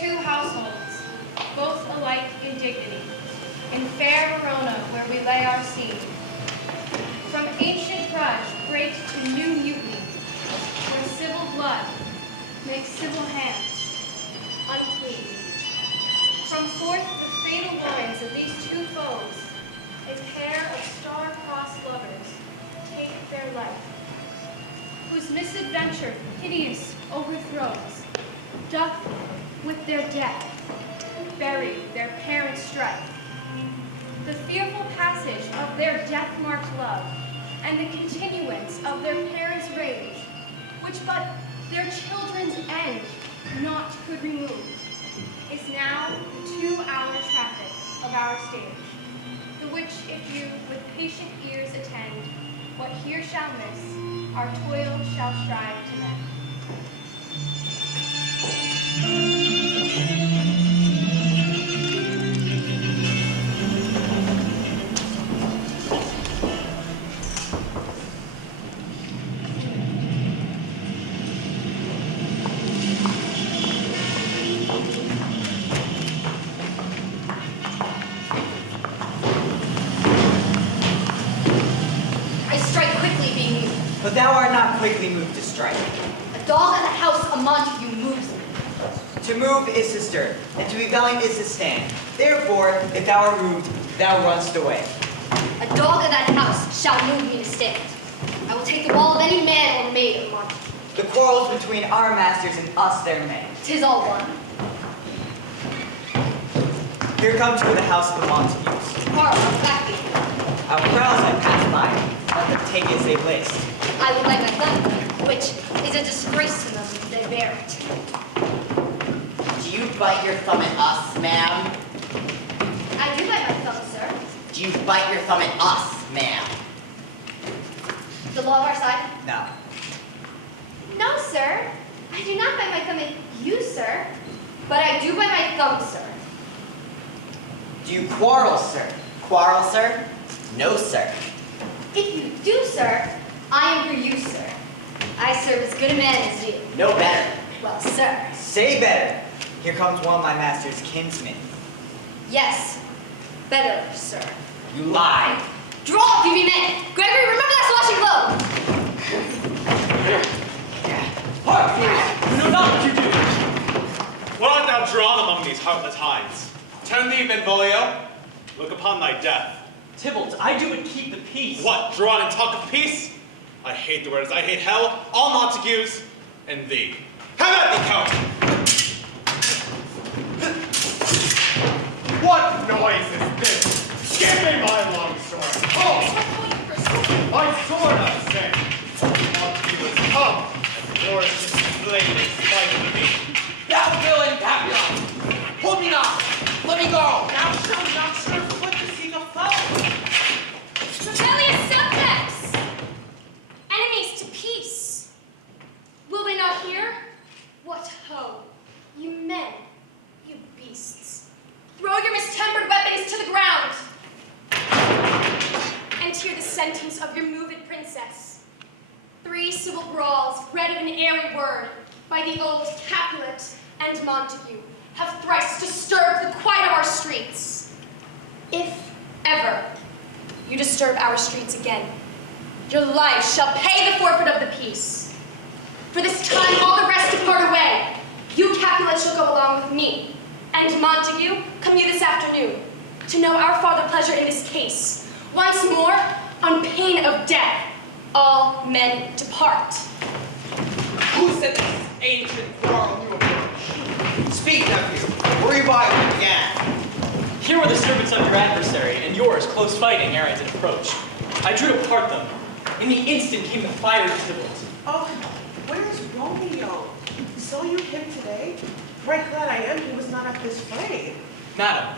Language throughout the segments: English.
Two households, both alike in dignity, in fair Verona where we lay our seed. From ancient grudge break to new mutiny, where civil blood makes civil hands unclean. From forth the fatal loins of these two foes, a pair of star-crossed lovers take their life, whose misadventure hideous overthrows, doth with their death bury their parents' strife. The fearful passage of their death-marked love and the continuance of their parents' rage, which but their children's end naught could remove, is now the 2-hour traffic of our stage, the which if you with patient ears attend, what here shall miss, our toil shall strive to mend. But thou art not quickly moved to strike. A dog in the house a Montague moves me. To move is to stir, and to be valiant is to stand. Therefore, if thou art moved, thou runnest away. A dog in that house shall move me to stand. I will take the wall of any man or maid of Montague. The quarrels between our masters and us their men. 'Tis all one. Here comes to the house of the Montagues. Quarrel, back me. Our crowds I pass by, let them take as they list. I will bite my thumb, which is a disgrace to them if they bear it. Do you bite your thumb at us, ma'am? I do bite my thumb, sir. Do you bite your thumb at us, ma'am? The law of our side? No. No, sir. I do not bite my thumb at you, sir. But I do bite my thumb, sir. Do you quarrel, sir? Quarrel, sir? No, sir. If you do, sir, I am for you, sir. I serve as good a man as you. No better. Well, sir. Say better. Here comes one of my master's kinsmen. Yes. Better, sir. You lie. Draw up, you be men. Gregory, remember that slashing blow. Hark, fools! You know not what you do. What art thou drawn among these heartless hinds? Turn thee, Benvolio. Look upon thy death. Tybalt, I do but keep the peace. What, drawn and talk of peace? I hate the words, I hate hell, all Montagues, and thee. Have at thee, count! What noise is this? Give me my long sword! Oh! My sword, I say! Montague has come, and yours is displayed in spite of me. Thou villain, Capulet! Hold me not! Let me go! Thou shalt not stir foot to seek a foe. Rebellious subjects! Enemies to peace! Will they not hear? What ho, you men, you beasts! Throw your mistempered weapons to the ground! And hear the sentence of your moved princess. 3 civil brawls, bred of an airy word, by the old Capulet and Montague, have thrice disturbed the quiet of our streets. If ever you disturb our streets again, your lives shall pay the forfeit of the peace. For this time all the rest depart away. You, Capulet, shall go along with me. And Montague, come you this afternoon, to know our farther pleasure in this case. Once more, on pain of death, all men depart. Who said this ancient quarrel you approach? Speak, nephew. Were you by when it began? Here were the servants of your adversary, and yours close fighting ere I did approach. I drew to part them. In the instant came the fire of Tybalt. Oh, where is Right glad I am he was not at this fray. Madam,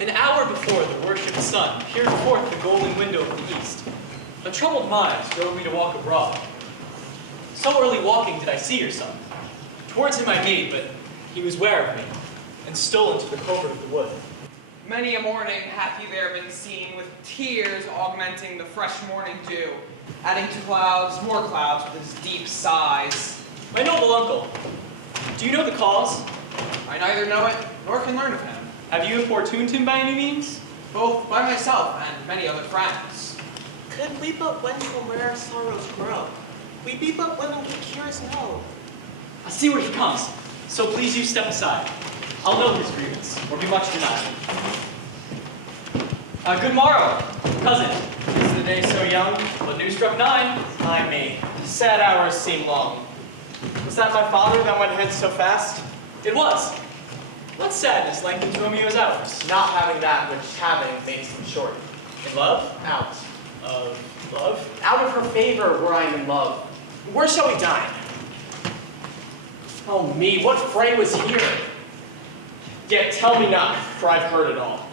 an hour before the worshipped sun peered forth the golden window of the east. A troubled mind drove me to walk abroad. So early walking did I see your son. Towards him I made, but he was ware of me, and stole into the covert of the wood. Many a morning hath he there been seen, with tears augmenting the fresh morning dew, adding to clouds, more clouds, with his deep sighs. My noble uncle, do you know the cause? I neither know it, nor can learn of him, Have you importuned him by any means? both by myself and many other friends. Could we but wend from where our sorrows grow, we be but willing to cure us know. I see where he comes, so please you step aside. I'll know his grievance, or be much denied. Good morrow, cousin. Is the day so young? But news struck 9. Ay me, sad hours seem long. Was that my father that went hence so fast? It was. What sadness lengthened Romeo's hours? Not having that which having makes him short. In love? Out. Of love? Out of her favor were I in love. Where shall we dine? Oh me, what fray was here? Yet tell me not, for I've heard it all.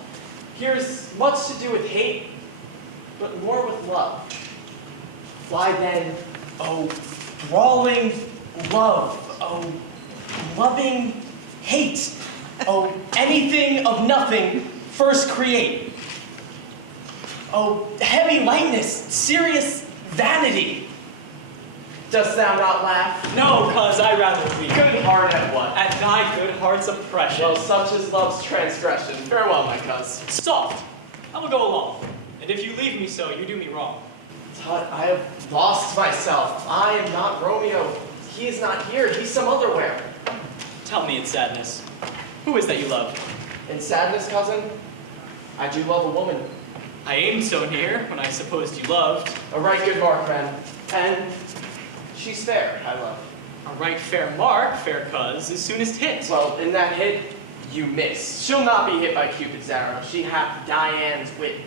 Here's much to do with hate, but more with love. Fly then, oh, brawling love, oh, loving hate, oh, anything of nothing first create. Oh, heavy lightness, serious vanity. Dost thou not laugh? No, cuz I rather weep. Good heart at what? At thy good heart's oppression. Well, such is love's transgression. Farewell, my cuz. Soft. I will go along. And if you leave me so, you do me wrong. Tut, I have lost myself. I am not Romeo. He is not here. He's some other where. Tell me in sadness. Who is that you love? In sadness, cousin, I do love a woman. I aimed so near when I supposed you loved. A right good mark, then. And she's fair, I love. A right fair mark, fair cuz, is soonest hit. Well, in that hit, you miss. She'll not be hit by Cupid's arrow. She hath Diane's wit.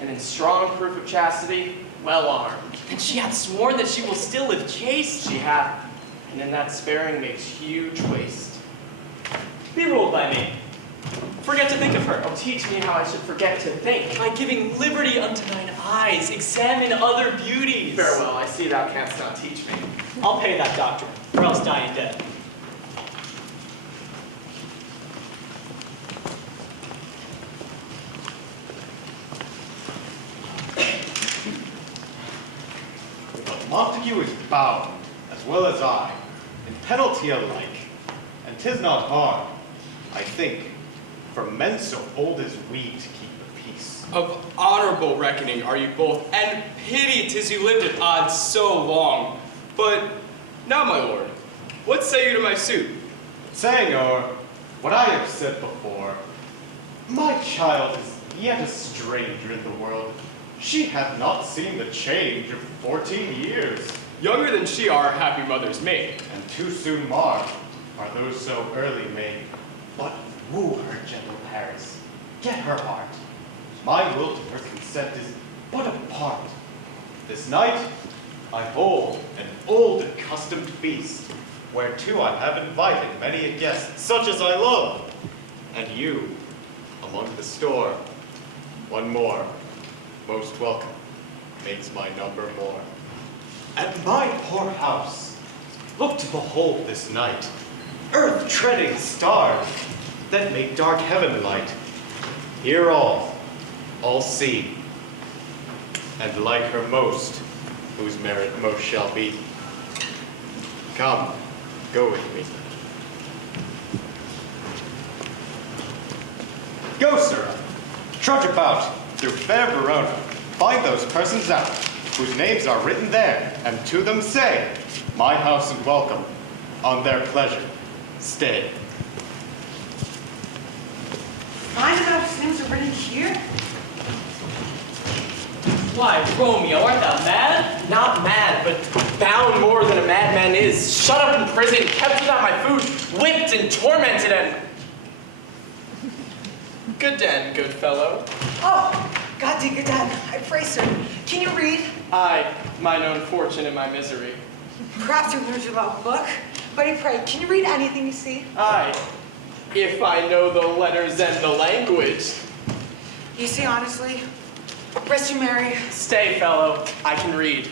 And in strong proof of chastity, well armed. And she hath sworn that she will still live chaste. She hath, and in that sparing makes huge waste. Be ruled by me. Forget to think of her. Oh, teach me how I should forget to think. By giving liberty unto thine eyes, examine other beauties. Farewell, I see thou canst not teach me. I'll pay that doctrine, or else die in debt. But Montague is bound, as well as I, in penalty alike, and 'tis not hard, I think, for men so old as we to keep the peace. Of honorable reckoning are you both, and pity 'tis you lived at odds so long. But now, my lord, what say you to my suit? Saying o'er what I have said before, my child is yet a stranger in the world. She hath not seen the change of 14 years, Younger than she are happy mothers made. and too soon marred are those so early made. But woo her, gentle Paris, get her heart. My will to her consent is but a part. This night I hold an old accustomed feast, whereto I have invited many a guest, such as I love. And you, among the store, one more, most welcome, makes my number more. At my poor house, look to behold this night, earth-treading stars that make dark heaven light. Here all see, and like her most, whose merit most shall be. Come, go with me. Go, sir. Trudge about through fair Verona. Find those persons out, whose names are written there, and to them say, my house and welcome, on their pleasure, stay. Find out whose names are written here? Why, Romeo, art thou mad? Not mad, but bound more than a madman is. Shut up in prison, kept without my food, whipped and tormented and... Good den, good fellow. Oh, God do good dad. I pray, sir. Can you read? I, mine own fortune and my misery. Perhaps you learned your love book. But I pray, can you read anything you see? I, If I know the letters and the language. You see, honestly, rest you merry. Stay, fellow. I can read.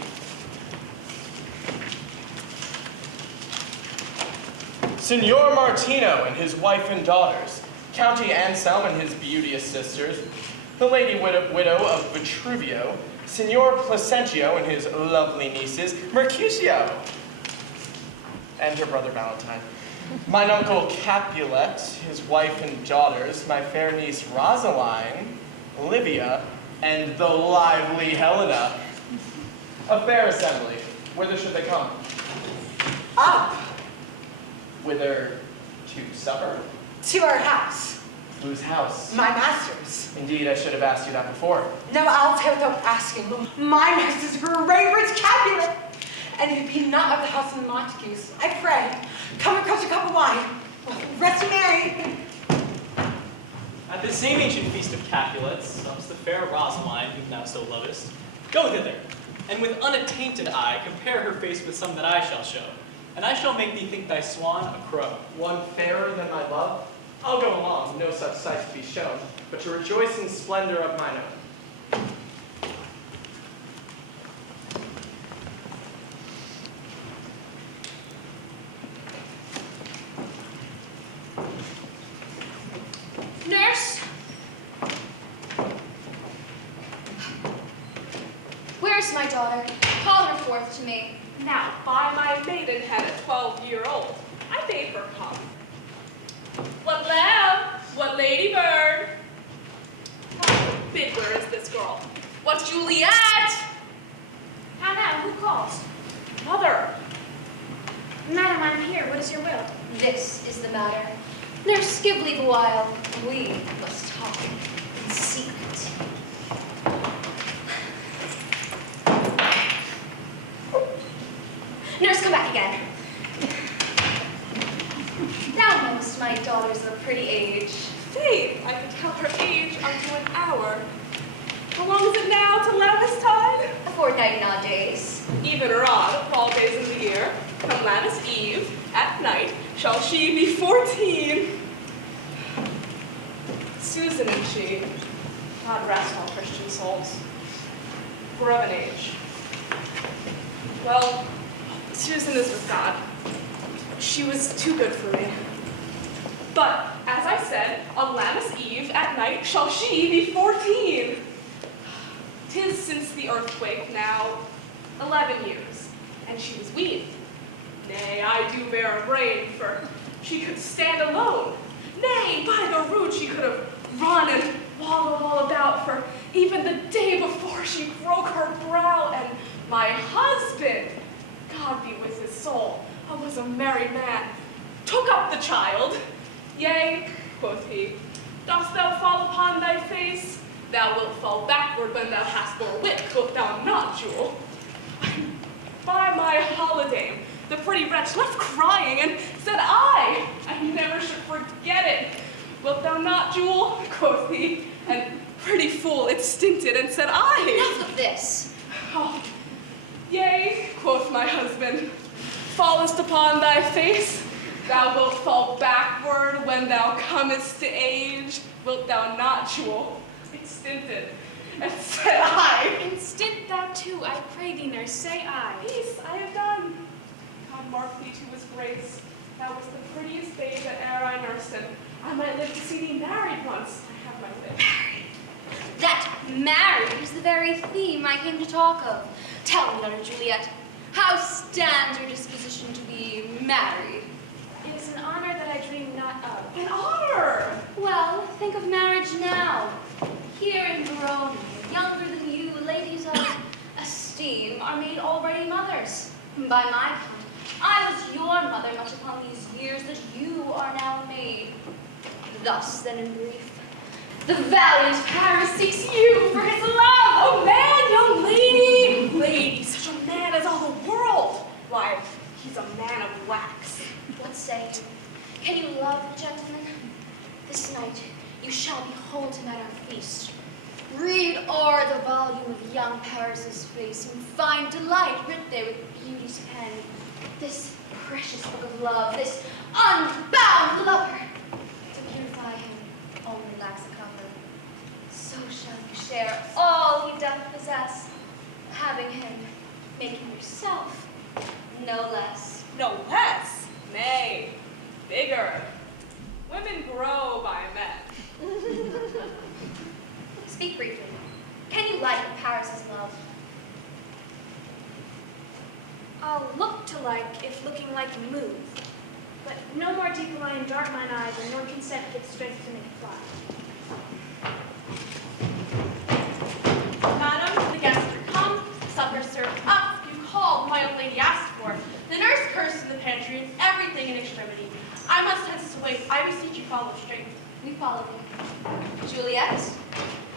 Signor Martino and his wife and daughters, County Anselm and his beauteous sisters, the lady widow of Vitruvio, Signor Placentio and his lovely nieces, Mercutio, and her brother Valentine. Mine uncle Capulet, his wife and daughters, my fair niece Rosaline, Livia, and the lively Helena. A fair assembly. Whither should they come? Up Whither to supper? to our house, Whose house? my master's. Indeed, I should have asked you that before. No, I'll tell without asking. My master's great rich Capulet. And if it be not of the house of the Montagues, I pray, come across a cup of wine. Well, rest you merry. At the same ancient feast of Capulets, comes the fair Rosaline, whom thou so lovest. Go thither, and with unattainted eye compare her face with some that I shall show, and I shall make thee think thy swan a crow. One fairer than my love? I'll go along, no such sight to be shown, but to rejoice in splendor of mine own. Nurse? Where's my daughter? Call her forth to me. Now, by my maidenhead at 12-year-old, I bade her come. What lamb? What ladybird? God forbid, where is this girl? What Juliet? How now? Who calls? Mother. Madam, I'm here. What is your will? This is the matter. Nurse, give leave a while. We must talk in secret. Nurse, come back again. Thou knowest my daughter's of a pretty age. Faith, I could tell her age unto an hour. How long is it now to Lammas tide? A fortnight nowadays. Even or odd of all days in the year, come Lammas Eve, at night, shall she be 14. Susan and she, God rest all Christian souls, were of an age. Well, Susan is with God. She was too good for me. But, as I said, on Lammas Eve at night shall she be 14. 'Tis since the earthquake now 11 years, and she was weaned. Nay, I do bear a brain, for she could stand alone. Nay, by the rood, she could have run and waddled all about, for even the day before she broke her brow, and my husband, God be with his soul, was a merry man, took up the child. Yea, quoth he, dost thou fall upon thy face? Thou wilt fall backward when thou hast more wit, wilt thou not, Jewel? By my holiday, the pretty wretch left crying, and said I never should forget it. Wilt thou not, Jewel? Quoth he, and pretty fool, it stinted, and said I. Enough of this. Oh, yea, quoth my husband, fallest upon thy face, thou wilt fall backward when thou comest to age, wilt thou not, Jewel? It stinted, and said I. And stint thou too, I pray thee, nurse, say I. Peace, I have done. God mark thee to his grace. Thou wast the prettiest babe that e'er I nursed, and I might live to see thee married once. I have my wit. That marriage is the very theme I came to talk of. Tell me, daughter Juliet, how stands your disposition to be married? It is an honor that I dream not of. An honor! Well, think of marriage now. Here in Verona, younger than you, ladies of esteem are made already mothers. By my count, I was your mother much upon these years that you are now made. Thus, then, in brief, the valiant Paris seeks you for his love. A man, young lady! Lady, such a man as all the world. Why, he's a man of wax. What say you? Can you love the gentleman? This night you shall behold him at our feast. Read o'er the volume of young Paris's face and find delight writ there with beauty's pen. This precious book of love, this unbound lover, to lacks a comfort, so shall you share all he doth possess, having him, making yourself no less. No less, nay, bigger. Women grow by men. Speak briefly. Can you liken Paris's love? I'll look to like if looking like you move, but no more deep lie and dark mine eyes, and nor consent give strength to make it fly. Madam, the guests are come, supper served up, you called, my old lady asked for. The nurse cursed in the pantry, and everything in extremity. I must hence away, I beseech you follow straight. We follow thee. Juliet,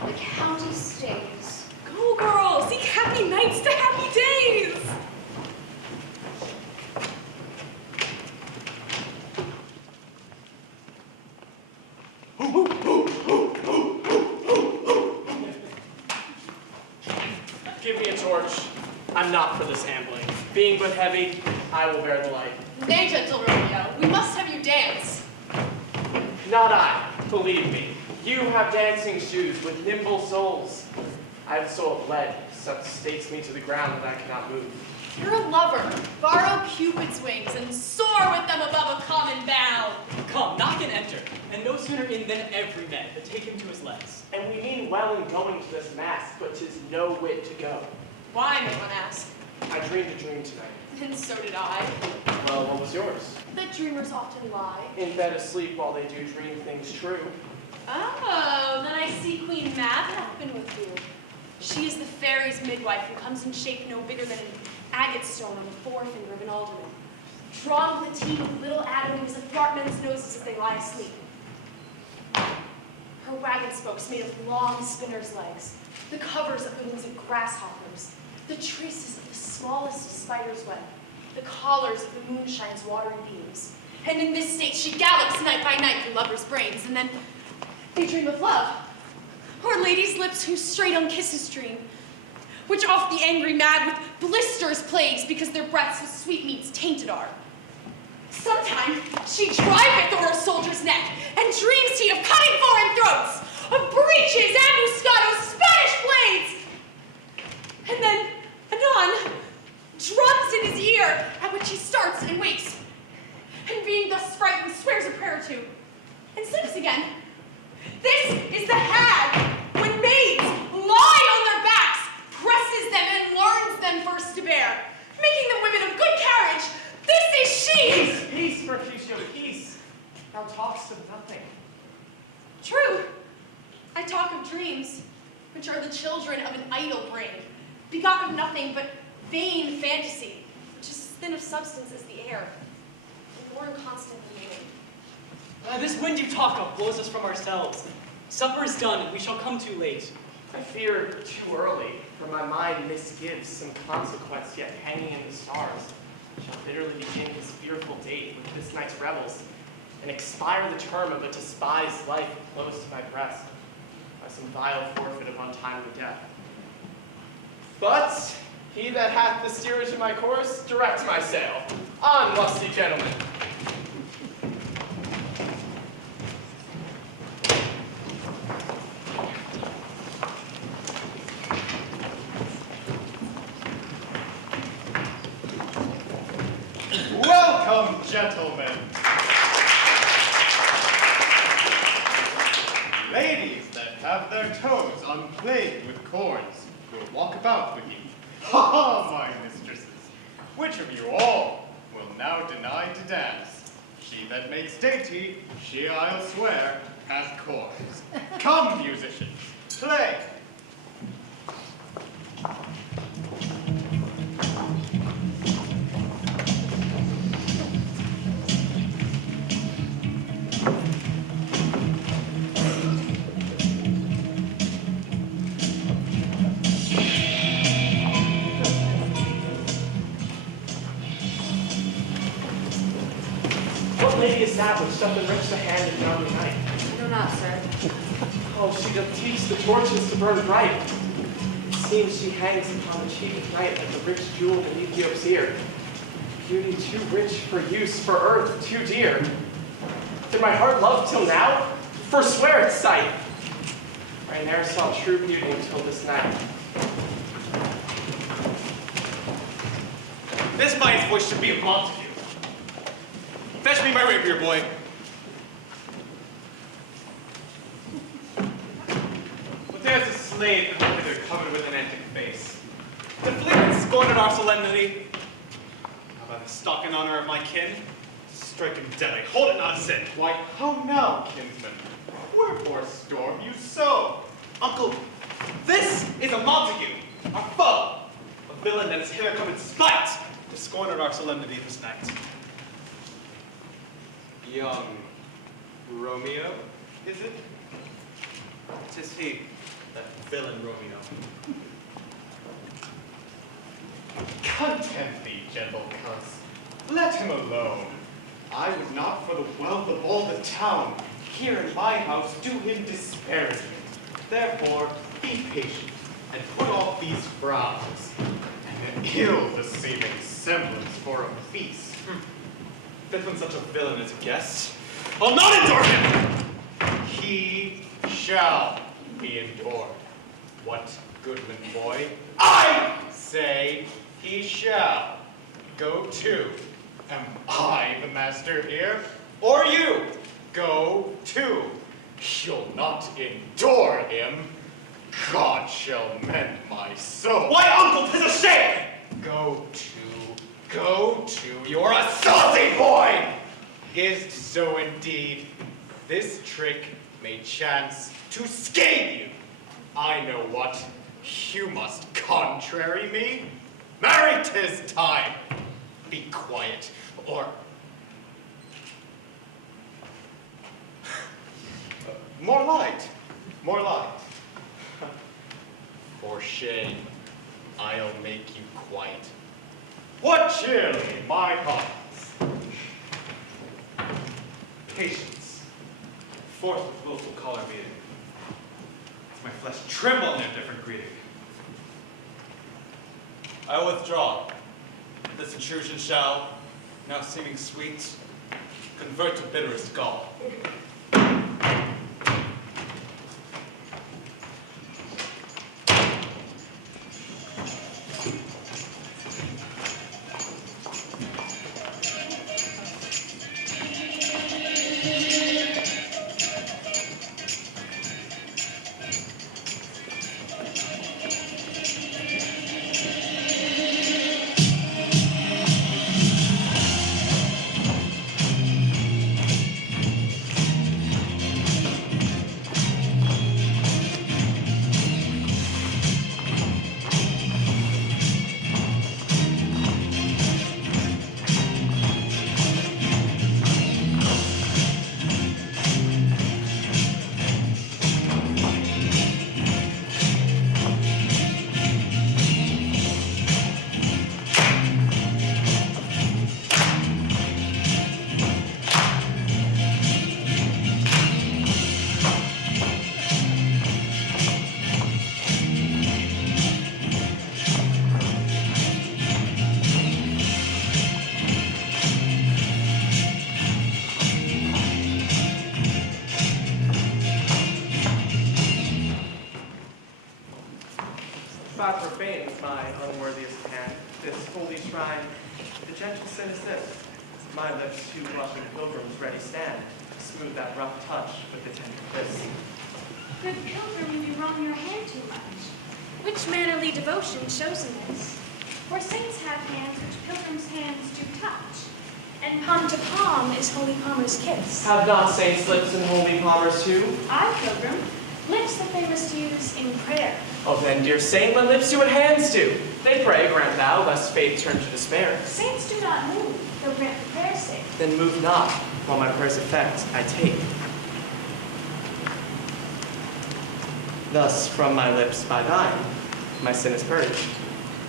the county stays. Go, girl, seek happy nights to happy days. Give me a torch. I'm not for this ambling. Being but heavy, I will bear the light. Nay, gentle Romeo, we must have you dance. Not I, believe me. You have dancing shoes with nimble soles. I have the soul of lead, such stakes me to the ground that I cannot move. You're a lover. Borrow Cupid's wings and soar with them above a common bound. Come, knock and enter, and no sooner in than every man, but take him to his legs. And we mean well in going to this mass, but 'tis no whit to go. Why, no one asked. I dreamed a dream tonight. And so did I. Well, what was yours? That dreamers often lie. In bed asleep while they do dream things true. Oh, then I see Queen Mab happen with you. She is the fairy's midwife who comes in shape no bigger than an agate stone on the forefinger of an alderman. Drawn with a team of little Adam wings athwart men's noses as they lie asleep. Her wagon spokes made of long spinner's legs, the covers of the wings of grasshoppers, the traces of the smallest spider's web, the collars of the moonshine's watery beams. And in this state she gallops night by night through lovers' brains, and then they dream of love. Or ladies' lips whose straight on kisses dream, which oft the angry mad with blisters plagues because their breaths with sweetmeats tainted are. Sometime she driveth o'er a soldier's neck, and dreams he of cutting foreign throats, of breeches, ambuscados, Spanish blades. And then, anon, drums in his ear, at which he starts and wakes, and being thus frightened, swears a prayer or two, and sleeps again. This is the hag, when maids lie on their backs, presses them and learns them first to bear, making them women of good carriage. This is she! Peace, peace, Mercutio, peace. Thou talkst of nothing. True. I talk of dreams, which are the children of an idle brain, begot of nothing but vain fantasy, which is as thin of substance as the air, and more inconstant than meaning. This wind you talk of blows us from ourselves. Supper is done, and we shall come too late. I fear too early, for my mind misgives some consequence yet hanging in the stars. Shall bitterly begin his fearful date with this night's revels, and expire the term of a despised life close to my breast, by some vile forfeit of untimely death. But he that hath the steerage of my course, direct my sail. On, lusty gentlemen. Welcome, gentlemen. Ladies that have their toes unplagued with corns will walk about with you. Ha ha, my mistresses. Which of you all will now deny to dance? She that makes dainty, she, I'll swear, hath corns. Come, musicians, play. What lady is that which doth enrich the hand of yonder knight? I know not, sir. Oh, she doth teach the torches to burn bright. It seems she hangs upon the cheek of night like a rich jewel beneath Ethiop's ear. Beauty too rich for use, for earth too dear. Did my heart love till now? Forswear its sight. I ne'er saw true beauty until this night. This man's voice should be a Montague. Fetch me my rapier, boy. But there's a slave come hither covered with an antic face. To flee and scorn at our solemnity. How about the stock and honor of my kin? Strike him deadly. Hold it not sin. Why, how now, kinsman? Wherefore storm you so? Uncle, this is a Montague, our foe. A villain that is hither come in spite to scorn at our solemnity this night. Young Romeo, is it? 'Tis he, that villain Romeo. Content thee, gentle cuss. Let him alone. I would not for the wealth of all the town here in my house do him disparagement. Therefore, be patient and put off these frowns and an ill-deceiving semblance for a feast. Fit when such a villain is a guest, I'll not endure him! He shall be endured. What, goodman boy? I say he shall. Go to. Am I the master here? Or you? Go to. You'll not endure him. God shall mend my soul. Why, uncle, 'tis a shame! Go to, you're a saucy boy! Is't so indeed. This trick may chance to scathe you. I know what. You must contrary me. Marry, 'tis time. Be quiet, or... more light, more light. For shame, I'll make you quiet. What cheerly, my hearts? Patience. Forth with willful call our meeting. It's my flesh tremble in their different greeting. I withdraw. This intrusion shall, now seeming sweet, convert to bitterest gall. God profane with my unworthiest hand this holy shrine. The gentle sin is this: my lips to blushing pilgrims ready stand, to smooth that rough touch with the tender kiss. Good pilgrim, you wrong your hand too much. Which mannerly devotion shows in this? For saints have hands which pilgrims' hands do touch, and palm to palm is holy palmer's kiss. Have not saints lips and holy palmers too? I, pilgrim, lips that they must use in prayer. Oh then, dear saint, what lips do what hands do? They pray, grant thou, lest faith turn to despair. Saints do not move, though grant the prayer's sake. Then move not, while my prayer's effect I take. Thus, from my lips by thine, my sin is purged.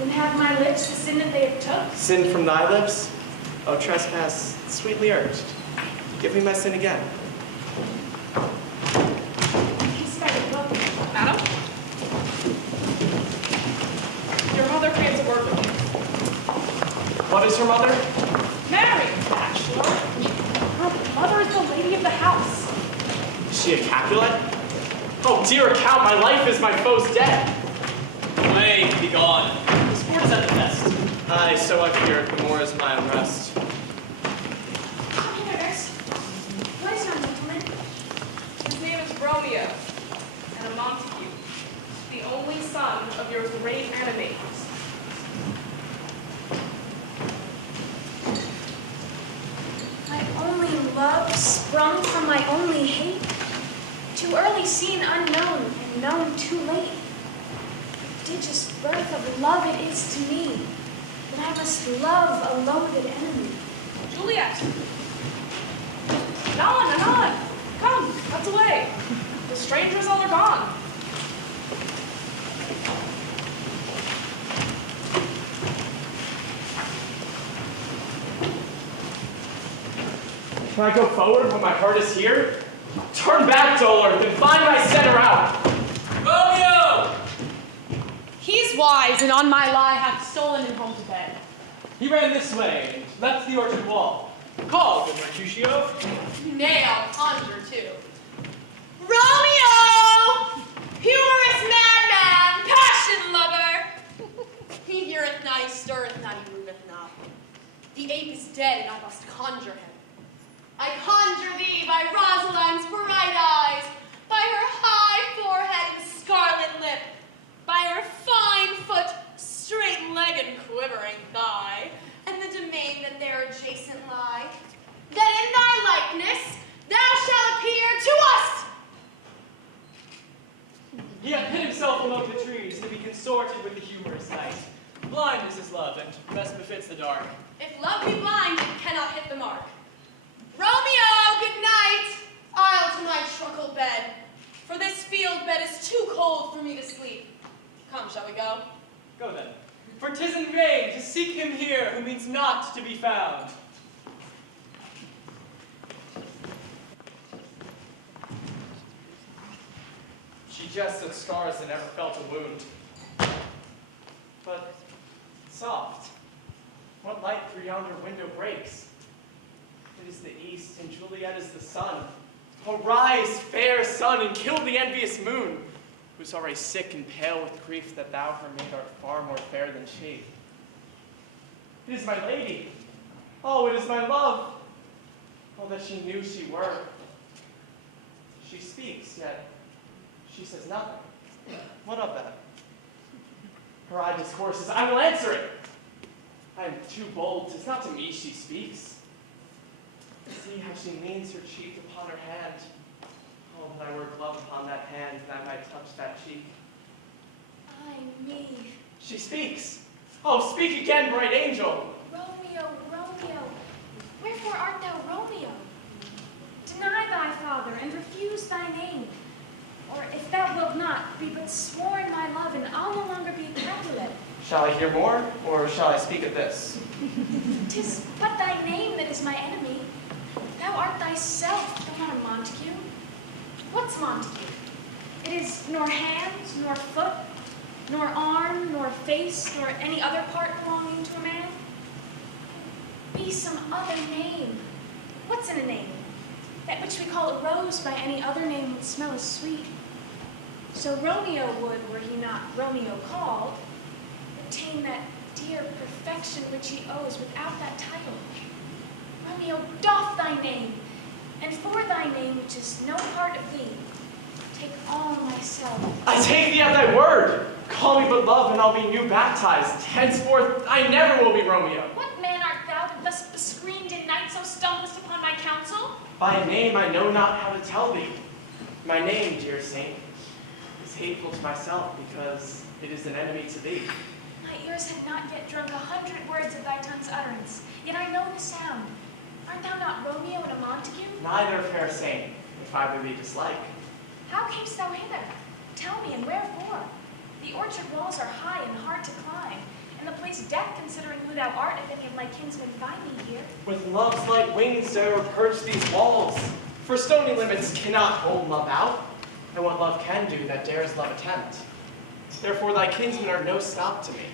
Then have my lips the sin that they have took? Sin from thy lips? O trespass, sweetly urged. Give me my sin again. He's better look. Madam? Your mother commands a word with you. What is her mother? Mary, bachelor. Her mother is the lady of the house. Is she a Capulet? Oh, dear account, my life is my foe's death. Away, be gone. The sport is at the best. Aye, so I've heard, the more is my unrest. Come here, nurse. What is your gentleman? His name is Romeo, and a Montague, the only son of your great enemy. My only love sprung from my only hate. Too early seen unknown, and known too late. Prodigious birth of love it is to me, that I must love a loathed enemy. Juliet! Anon, anon! Come, that's away. The strangers all are gone. Can I go forward when my heart is here? Turn back, dull earth, and find my center out. Romeo! He's wise, and on my lie hath stolen him home to bed. He ran this way and leapt the orchard wall. Call, good Mercutio. Nay, I'll conjure too. Romeo! Humorous madman, passion lover! He heareth not, he stirreth not, he moveth not. The ape is dead, and I must conjure him. I conjure thee by Rosalind's bright eyes, by her high forehead and scarlet lip, by her fine foot, straight leg, and quivering thigh, and the domain that there adjacent lie, that in thy likeness thou shalt appear to us. He hath hid himself among the trees to be consorted with the humorous night. Blind is his love, and best befits the dark. If love be blind, it cannot hit the mark. Romeo, good night. I'll to my truckle bed, for this field bed is too cold for me to sleep. Come, shall we go? Go then. For 'tis in vain to seek him here who means not to be found. She jests at scars that never felt a wound. But soft, what light through yonder window breaks? It is the east, and Juliet is the sun. Arise, fair sun, and kill the envious moon, who's already sick and pale with grief that thou her maid art far more fair than she. It is my lady. Oh, it is my love. Oh, that she knew she were. She speaks, yet she says nothing. What of that? Her eye discourses. I will answer it. I am too bold. 'Tis not to me she speaks. See how she leans her cheek upon her hand. Oh, that I were gloved upon that hand, that I might touch that cheek. Ay me. She speaks. Oh, speak again, bright angel. Romeo, Romeo, wherefore art thou Romeo? Deny thy father, and refuse thy name. Or if thou wilt not, be but sworn my love, and I'll no longer be Capulet. Shall I hear more, or shall I speak of this? 'Tis but thy name that is my enemy. Thou art thyself, though not a Montague. What's Montague? It is nor hand, nor foot, nor arm, nor face, nor any other part belonging to a man. Be some other name. What's in a name? That which we call a rose by any other name would smell as sweet. So Romeo would, were he not Romeo called, obtain that dear perfection which he owes without that title. Romeo, doff thy name, and for thy name, which is no part of thee, take all myself. I take thee at thy word. Call me but love, and I'll be new baptized. Henceforth, I never will be Romeo. What man art thou that thus bescreened in night so stumblest upon my counsel? By name I know not how to tell thee. My name, dear saint, is hateful to myself because it is an enemy to thee. My ears had not yet drunk 100 words of thy tongue's utterance, yet I know the sound. Art thou not Romeo and a Montague? Neither, fair saint, if I would be dislike. How camest thou hither? Tell me, and wherefore? The orchard walls are high and hard to climb, and the place deck, considering who thou art, if any of my kinsmen find thee here. With love's light wings dare perch these walls, for stony limits cannot hold love out, and what love can do that dares love attempt. Therefore thy kinsmen are no stop to me.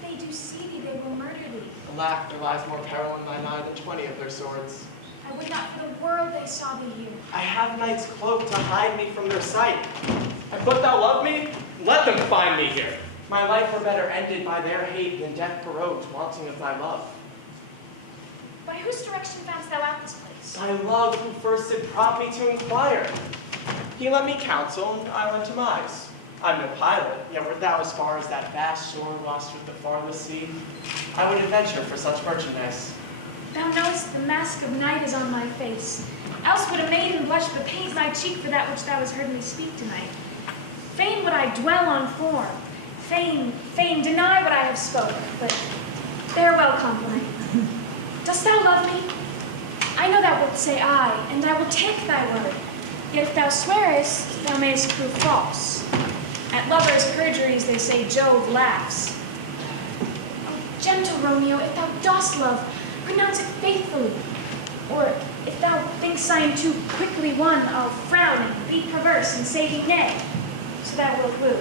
If they do see thee, they will murder thee. Alack, there lies more peril in thine eye than 20 of their swords. I would not for the world they saw thee here. I have night's cloak to hide me from their sight. And but thou love me? Let them find me here. My life were better ended by their hate than death prorogued, wanting of thy love. By whose direction foundst thou out this place? Thy love who first did prompt me to inquire. He lent me counsel, and I lent him eyes. I'm no pilot, yet wert thou as far as that vast shore lost with the farthest sea, I would adventure for such merchandise. Thou knowest the mask of night is on my face. Else would a maiden blush but paint my cheek for that which thou hast heard me speak tonight. Fain would I dwell on form. Fain deny what I have spoke, but farewell compliment. Dost thou love me? I know thou wilt say aye, and I will take thy word. Yet if thou swearest, thou mayest prove false. At lovers' perjuries they say Jove laughs. Oh, gentle Romeo, if thou dost love, pronounce it faithfully. Or if thou thinkst I am too quickly won, I'll frown and be perverse and say thee nay, so thou wilt woo.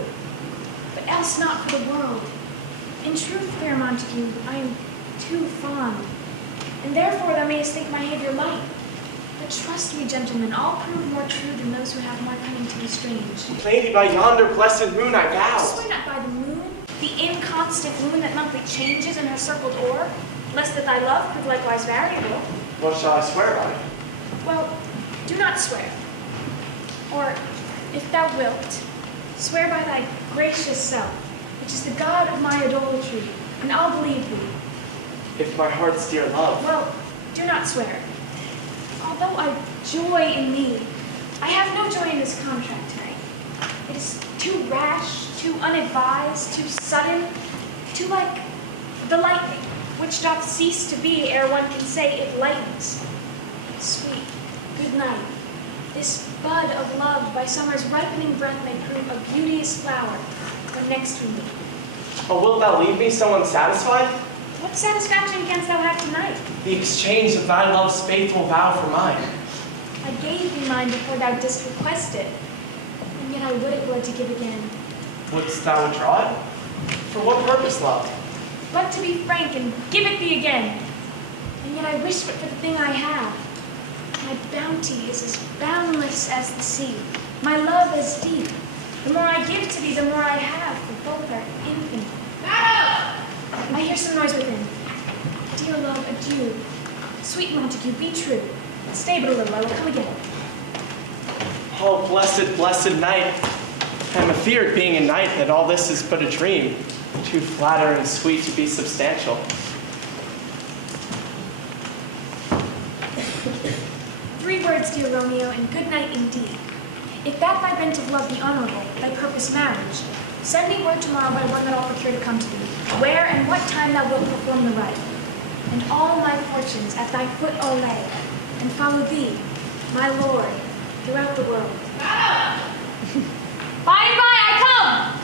But else not for the world. In truth, fair Montague, I am too fond, and therefore thou mayest think my behavior light. But trust me, gentlemen, all prove more true than those who have more cunning to be strange. Lay thee by yonder blessed moon, I vow. Swear not by the moon, the inconstant moon that monthly changes in her circled orb, lest that thy love prove likewise variable. What shall I swear by? Well, do not swear. Or, if thou wilt, swear by thy gracious self, which is the God of my idolatry, and I'll believe thee. If my heart's dear love. Well, do not swear. Although I joy in thee, I have no joy in this contract tonight. It is too rash, too unadvised, too sudden, too like the lightning, which doth cease to be ere one can say it lightens. Sweet, good night. This bud of love by summer's ripening breath may prove a beauteous flower when next we meet. Or wilt thou leave me so unsatisfied? What satisfaction canst thou have tonight? The exchange of thy love's faithful vow for mine. I gave thee mine before thou didst request it, and yet I would it were to give again. Wouldst thou withdraw it? For what purpose, love? But to be frank and give it thee again, and yet I wish but for the thing I have. My bounty is as boundless as the sea, my love as deep. The more I give to thee, the more I have, for both are infinite. I hear some noise within. Dear love, adieu. Sweet Montague, be true. Stay but a little, I will come again. Oh, blessed, blessed night. I am afeard, being a knight, that all this is but a dream, too flattering and sweet to be substantial. Three words, dear Romeo, and good night indeed. If that thy bent of love be honorable, thy purpose marriage, send me word tomorrow by one that I'll procure to come to thee, where and what time thou wilt perform the rite. And all my fortunes at thy foot I'll lay, and follow thee, my lord, throughout the world. By and by I come!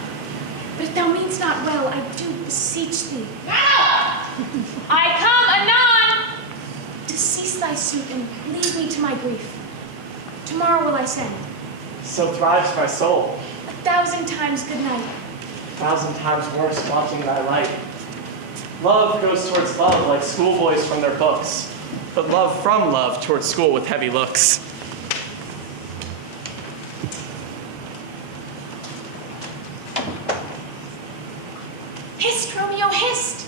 But if thou meanst not well, I do beseech thee. I come anon! To cease thy suit and leave me to my grief. Tomorrow will I send. So thrives my soul. 1,000 times good night. 1,000 times worse wanting thy light. Love goes towards love like schoolboys from their books, but love from love towards school with heavy looks. Hist, Romeo, hist!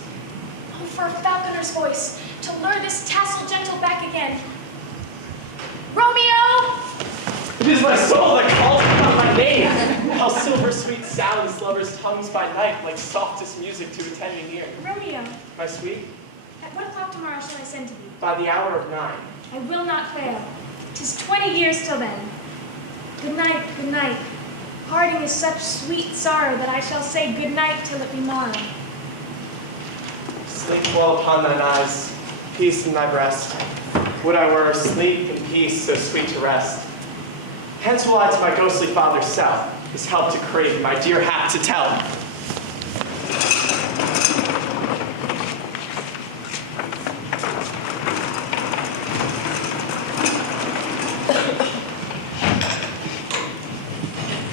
Oh, for a falconer's voice, to lure this tassel gentle back again. Romeo! It is my soul that calls upon my name. How silver sweet sounds lovers' tongues by night, like softest music to attending ear. Romeo, My sweet, at what o'clock tomorrow shall I send to thee? by the hour of 9. I will not fail. 'Tis 20 years till then. Good night, good night. Parting is such sweet sorrow that I shall say good night till it be morrow. Sleep well upon thine eyes, peace in thy breast. Would I were sleep and peace so sweet to rest. Hence will I to my ghostly father's cell, his help to crave, my dear hap to tell.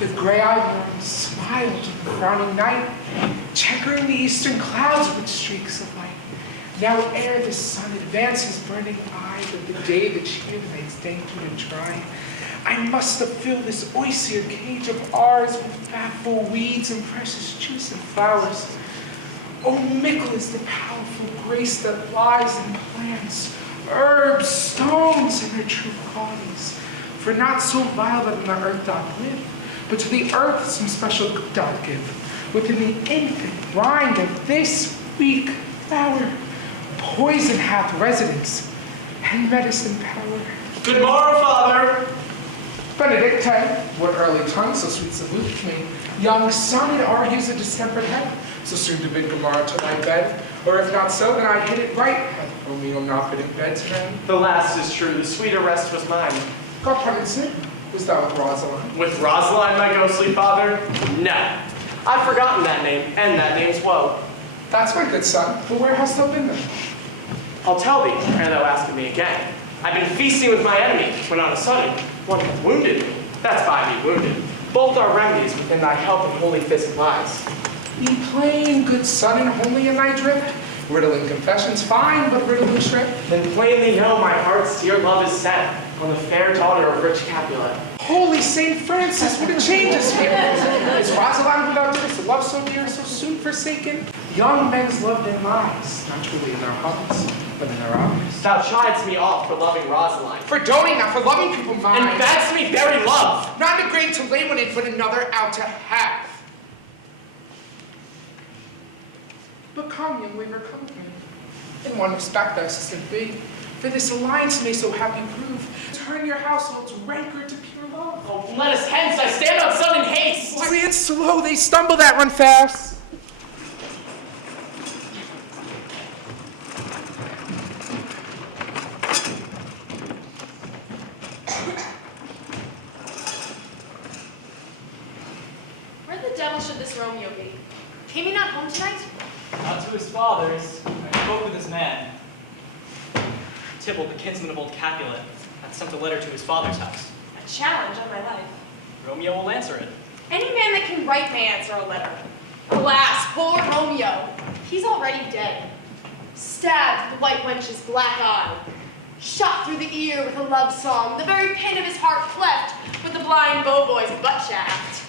The gray-eyed moon smiled in the frowning night, checkering the eastern clouds with streaks of light. Now ere the sun advances burning eye, that the day that cheer the night's danger to try, I must have filled this osier cage of ours with fatful weeds and precious juice and flowers. Oh, mickle is the powerful grace that lies in plants, herbs, stones, and their true qualities. For not so violet in the earth doth live, but to the earth some special good doth give. Within the infant rind of this weak flower, poison hath residence and medicine power. Good morrow, Father. Benedictine, what early tongue so sweet salute to me. Young son, it argues a distempered head, so soon to bid Gomorrah to thy bed. Or if not so, then I hit it right. Hath Romeo not been in bed tonight? The last is true. The sweeter rest was mine. God pardon sin. Was thou with Rosaline? With Rosaline, my ghostly father? No. I've forgotten that name, and that name's woe. That's my good son. But where hast thou been then? I'll tell thee, ere thou ask me again. I've been feasting with my enemy, when on a sudden one hath wounded me. That's by me wounded. Both are remedies within thy help and holy physic lies. Be plain, good son, and homely in thy drip. Riddling confessions fine, but riddling trip. Then plainly know my heart's dear love is set on the fair daughter of rich Capulet. Holy Saint Francis, what a change is here! Is Rosaline without this, a love so dear, so soon forsaken? Young men's love then lies, not truly in their hearts, but in their eyes. Thou chidest me off for loving Rosaline. For doting, not for loving people mine. And badst me bury love. Not a grain to lay one in, but another out to have. But come, young weaver, come with me. In one respect thy assistant be, for this alliance may so happy prove. Turn your household's rancor to pure love. Oh, let us hence, I stand on sudden haste. Stand slow, they stumble that run fast. Where the devil should this Romeo be? Came he not home tonight? Not to his father's. I spoke with his man. Tybalt, the kinsman of old Capulet, hath sent a letter to his father's house. A challenge on my life. Romeo will answer it. Any man that can write may answer a letter. Alas, poor Romeo. He's already dead. Stabbed with the white wench's black eye. Shot through the ear with a love song. The very pin of his heart cleft with the blind bow-boy's butt shaft.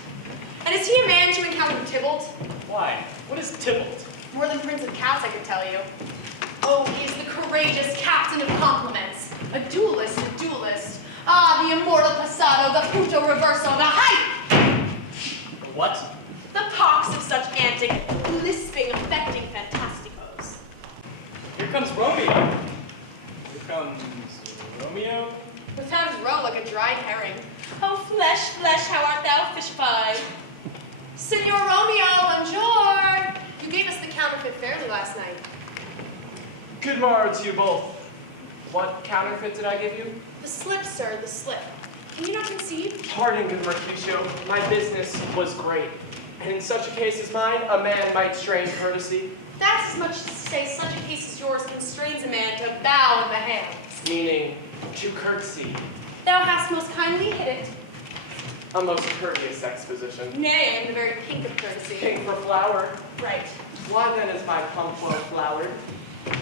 And is he a man to encounter Tybalt? Why? What is Tybalt? More than Prince of Cats, I could tell you. Oh, he is the courageous captain of compliments. A duelist. Ah, the immortal passado, the punto reverso, the height! The what? The pox of such antic, lisping, affecting fantasticos. Here comes Romeo. Here comes Romeo. The times row like a dried herring. Oh, flesh, how art thou, fish pie? Signor Romeo, bonjour! You gave us the counterfeit fairly last night. Good morrow to you both. What counterfeit did I give you? The slip, sir, the slip. Can you not conceive? Pardon, good Mercutio, my business was great. And in such a case as mine, a man might strain courtesy. That's as much as to say such a case as yours constrains a man to bow in the hands. Meaning, to courtesy. Thou hast most kindly hit it. A most courteous exposition. Nay, I am the very pink of courtesy. Pink for flower. Right. Why then is my pump well flowered?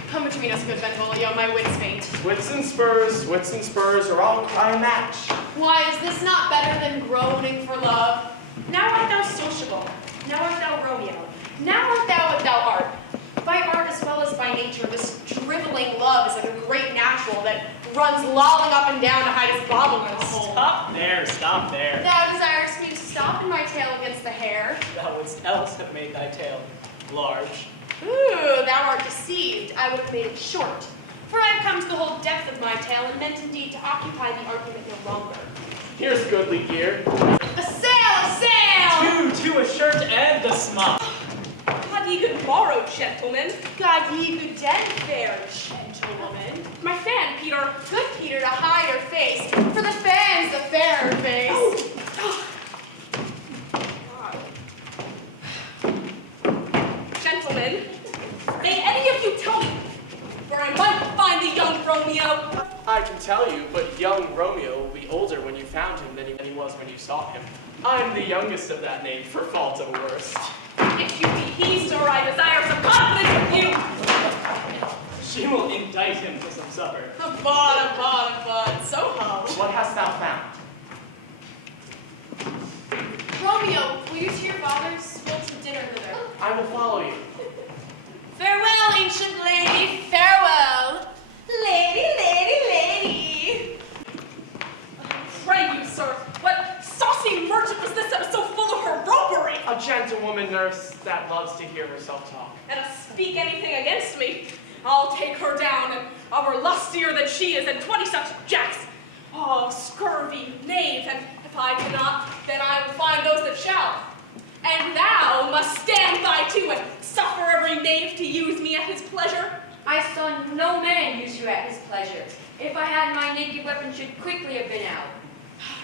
Come between us, good Benvolio, my wit's faint. Wits and spurs are all cry match. Why, is this not better than groaning for love? Now art thou sociable. Now art thou Romeo. Now art thou what thou art. By art as well as by nature, this driveling love is like a great natural that runs lolling up and down to hide his bobbleness. Stop there. Thou desirest me to stop in my tail against the hair. Thou wouldst else have made thy tail large. Ooh, thou art deceived. I would have made it short. For I have come to the whole depth of my tale and meant indeed to occupy the argument no longer. Here's goodly gear. A sail! Two, a shirt and a smock. God ye good morrow, gentlemen. God ye good den, fair gentlewoman. My fan, Peter. Good Peter to hide her face, for the fan's the fairer face. Gentlemen, may any of you tell me where I might find the young Romeo? I can tell you, but young Romeo will be older when you found him than he was when you saw him. I'm the youngest of that name, for fault of worst. If you be he, sir, I desire some confidence with you. She will indict him for some supper. Bud, so ho. What hast thou found? woman nurse that loves to hear herself talk. And speak anything against me, I'll take her down, and of her lustier than she is, and 20 such jacks. Oh, scurvy knave, and if I cannot, then I will find those that shall. And thou must stand by too, and suffer every knave to use me at his pleasure. I saw no man use you at his pleasure. If I had, my naked weapon should quickly have been out.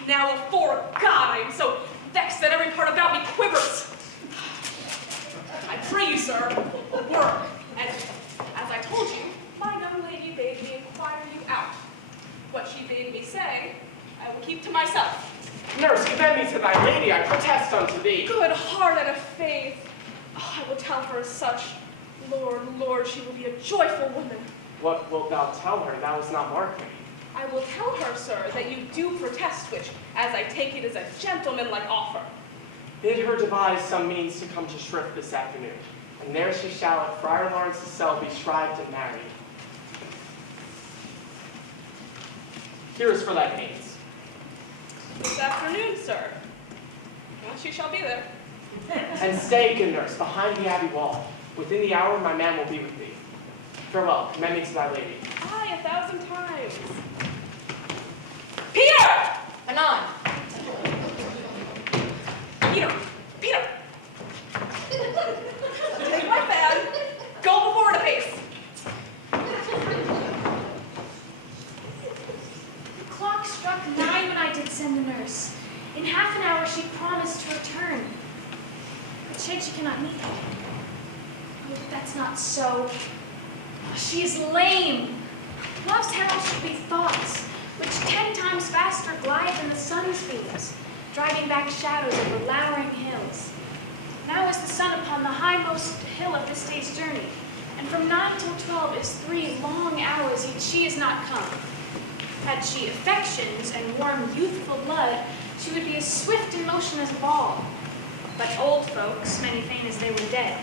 Now, afore God, I am so vexed that every part about me quivers. I pray you, sir, a word. And as I told you, my young lady bade me inquire you out. What she bade me say, I will keep to myself. Nurse, commend me to thy lady, I protest unto thee. Good heart and of faith. Oh, I will tell her as such. Lord, Lord, she will be a joyful woman. What wilt thou tell her? Thou hast not marked me. I will tell her, sir, that you do protest, which, as I take it, is a gentlemanlike offer. Bid her devise some means to come to Shrift this afternoon, and there she shall at Friar Laurence's cell be shrived and married. Here is for thy pains. This afternoon, sir. Well, she shall be there. And stay, good nurse, behind the abbey wall. Within the hour my man will be with thee. Farewell, commend me to thy lady. Aye, 1,000 times. Peter! Anon. Peter! Peter! Take my fan. Go before it a pace. The clock struck 9 when I did send the nurse. In half an hour she promised to return. But she cannot meet me. Oh, that's not so. She is lame. Love's herald should be thoughts, which 10 times faster glide than the sun's beams, driving back shadows over lowering hills. Now is the sun upon the hindmost hill of this day's journey, and from 9 till 12 is 3 long hours, yet she is not come. Had she affections and warm youthful blood, she would be as swift in motion as a ball. But old folks, many fain as they were dead,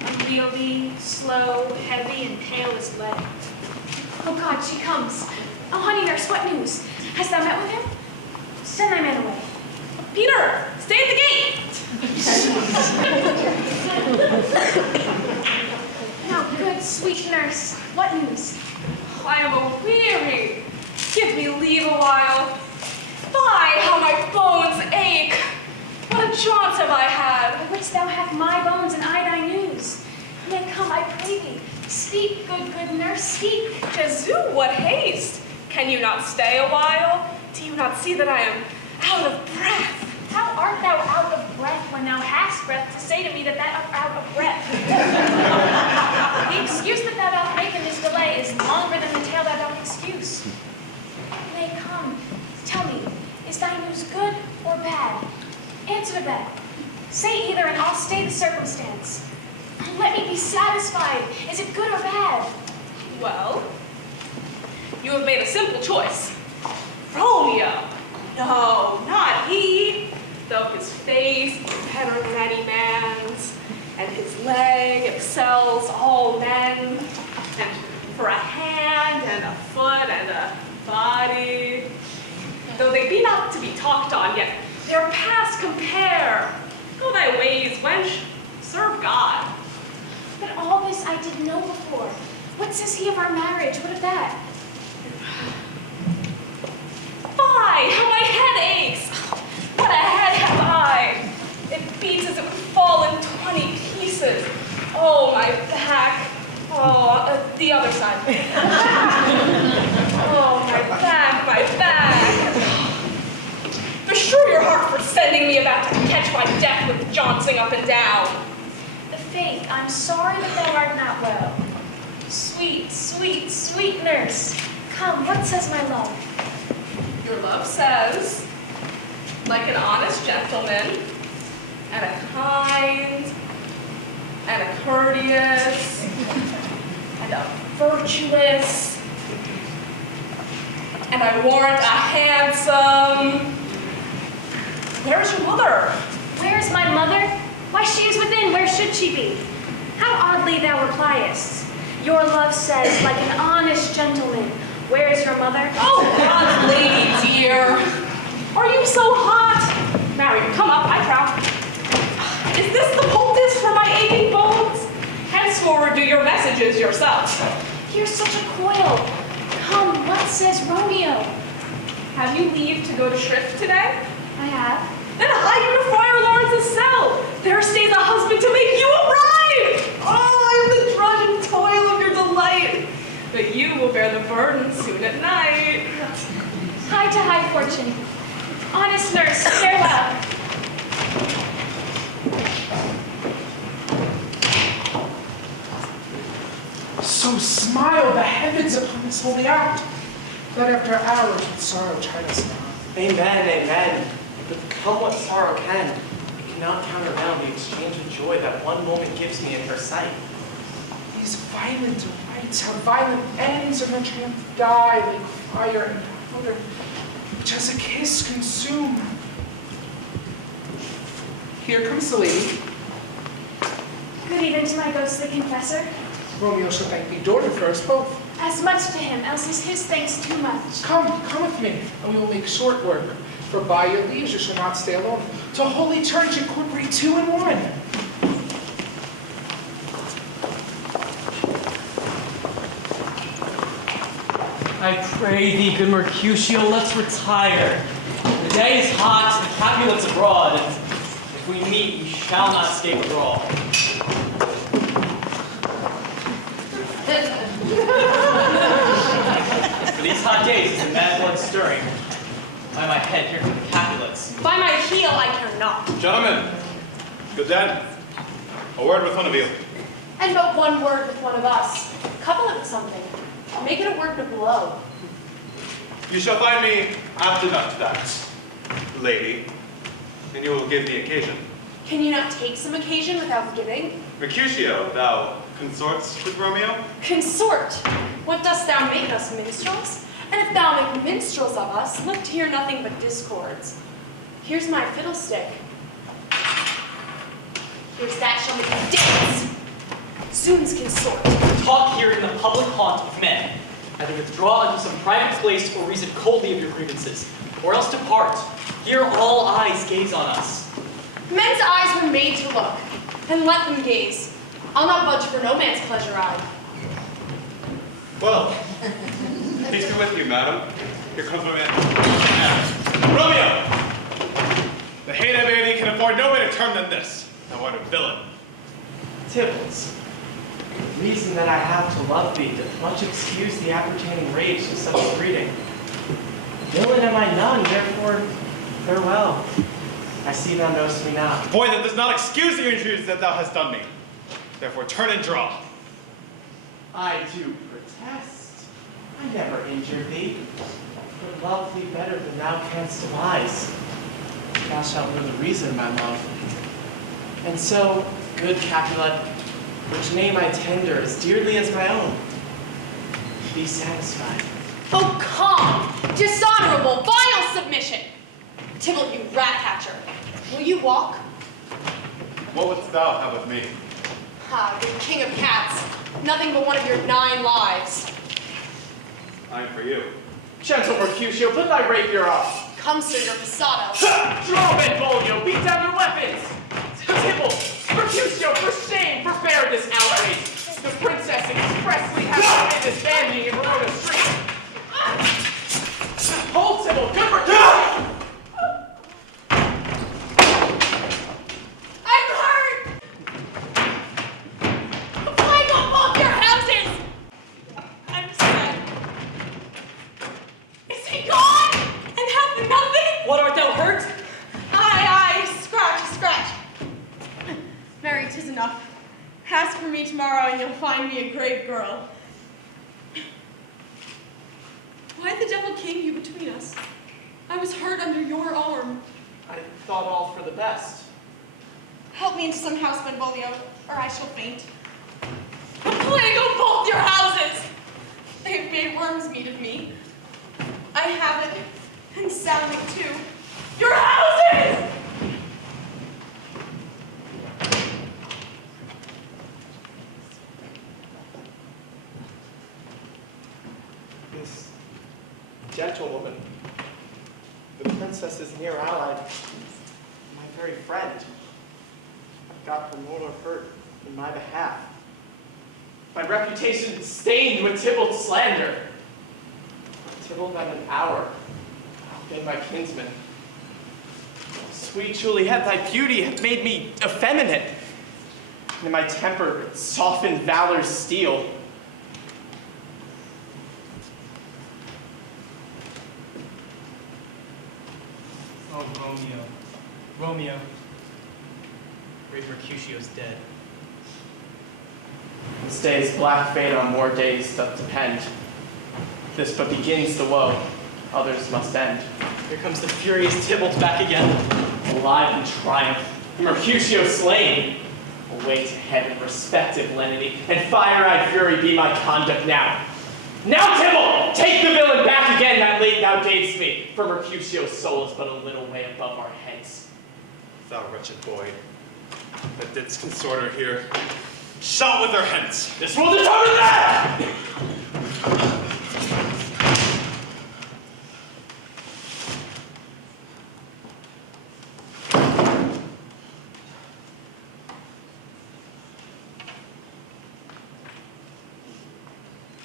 unwieldy, slow, heavy, and pale as lead. Oh God, she comes. Oh, honey nurse, what news? Hast thou met with him? Send thy man away. Peter, stay at the gate. Now, good, sweet nurse, what news? I am a-weary. Give me leave a while. Fie, how my bones ache. What a jaunt have I had. Wouldst thou have my bones and I thy news? Nay, come, I pray thee. Speak, good nurse, speak. Jesu, what haste. Can you not stay a while? Do you not see that I am out of breath? How art thou out of breath when thou hast breath to say to me that thou art out of breath? The excuse that thou dost make in this delay is longer than the tale thou dost excuse. Nay, come, tell me, is thy news good or bad? Answer to that. Say either and I'll stay the circumstance. Let me be satisfied. Is it good or bad? Well, you have made a simple choice. Romeo. No, not he. Though his face is better than any man's, and his leg excels all men, and for a hand and a foot and a body, though they be not to be talked on, yet their past compare. Go thy ways, wench, serve God. But all this I did know before. What says he of our marriage? What of that? Fie, how my head aches. What a head have I. It beats as it would fall in 20 pieces. Oh, my back. Oh, the other side. Oh, my back, my back. Besure your heart for sending me about to catch my death with jouncing up and down. The faith, I'm sorry that thou art not well. Sweet, sweet, sweet nurse. Come, what says my love? Your love says, like an honest gentleman, and a kind, and a courteous, and a virtuous, and I warrant a handsome. Where is your mother? Where is my mother? Why, she is within. Where should she be? How oddly thou repliest. Your love says, like an honest gentleman. Where is your mother? Oh, God's lady dear. Are you so hot? Marry, come up, I trow. Is this the advantages yourself. You're such a coil. Come, what says Romeo? Have you leave to go to shrift today? I have. Then hie you to Friar Lawrence's cell. There stays a husband to make you a bride. Oh, I am the drudge and toil of your delight. But you will bear the burden soon at night. Hie to high fortune. Honest nurse, farewell. So smile the heavens upon this holy act, that after hours with sorrow chide us not. Amen, amen. But come what sorrow can, it cannot countervail the exchange of joy that one moment gives me in her sight. These violent rites have violent ends, and the triumph die like fire and powder, which as a kiss consume. Here comes the lady. Good even to my ghostly confessor. Romeo shall thank me daughter for us both. As much to him, else is his thanks too much. Come with me, and we will make short work. For by your leaves you shall not stay alone. To holy church incorporate 2 in 1. I pray thee, good Mercutio, let's retire. The day is hot, the Capulet's abroad, and if we meet, we shall not escape a brawl. For these hot days is the mad blood stirring. By my head, here come the Capulets. By my heel, I care not. Gentlemen, good den. A word with one of you. And but one word with one of us. Couple it with something. Make it a word to blow. You shall find me after that, lady, and you will give the occasion. Can you not take some occasion without giving? Mercutio, thou consorts with Romeo? Consort. What dost thou make us, minstrels? And if thou make minstrels of us, look to hear nothing but discords. Here's my fiddlestick. Here's that shall make you dance. Zoons consort. Talk here in the public haunt of men. Either withdraw into some private place or reason coldly of your grievances, or else depart. Here all eyes gaze on us. Men's eyes were made to look, and let them gaze. I'll not budge for no man's pleasure eye. Well, peace be with you, madam. Here comes my man. Romeo! The hate I bear thee can afford no better term than this. Thou art a villain. Tibbles, the reason that I have to love thee doth much excuse the appertaining rage to such a greeting. Villain am I none, therefore farewell. I see thou knowest me not. Boy, that does not excuse the injuries that thou hast done me. Therefore turn and draw. I do protest. I never injured thee, but love thee better than thou canst devise. Thou shalt know the reason, my love. And so, good Capulet, which name I tender as dearly as my own, be satisfied. Oh, calm, dishonorable, vile submission. Tybalt, you rat catcher. Will you walk? What wouldst thou have with me? Ah, good king of cats. Nothing but one of your 9 lives. I am for you. Gentle Mercutio, put thy rapier up. Come, sir, your passado. Draw, Benvolio, beat down your weapons. Tybalt, Mercutio, for shame, forbear this outrage. The princess expressly has forbidden this banding in Verona street. Hold, Tybalt, good Mercutio! I'm hurt! The plague on both your houses! I'm sad. Is he gone? And hath nothing? What, art thou hurt? Aye, scratch. Mary, 'tis enough. Ask for me tomorrow and you'll find me a great girl. Why the devil came you between us? I was hurt under your arm. I thought all for the best. Help me into some house, Benvolio, or I shall faint. The plague on both your houses! They have made worms meat of me. I have it, and sound it too. Your houses! This gentlewoman, the princess's near ally, my very friend, got her mortal hurt in my behalf. My reputation stained with Tybalt's slander. Tybalt at an hour outbid my kinsman. Sweet Juliet, thy beauty hath made me effeminate, and in my temper softened valor's steel. Oh, Romeo, Romeo, great Mercutio's dead. This day's black fate on more days doth depend. This but begins the woe, others must end. Here comes the furious Tybalt back again. Alive in triumph, Mercutio slain. Away to heaven, respective lenity, and fire-eyed fury be my conduct now. Now, Tybalt, take the villain back again that late thou gavest me, for Mercutio's soul is but a little way above our heads. Thou wretched boy, that didst consort her here, shalt with her hence. This will determine that!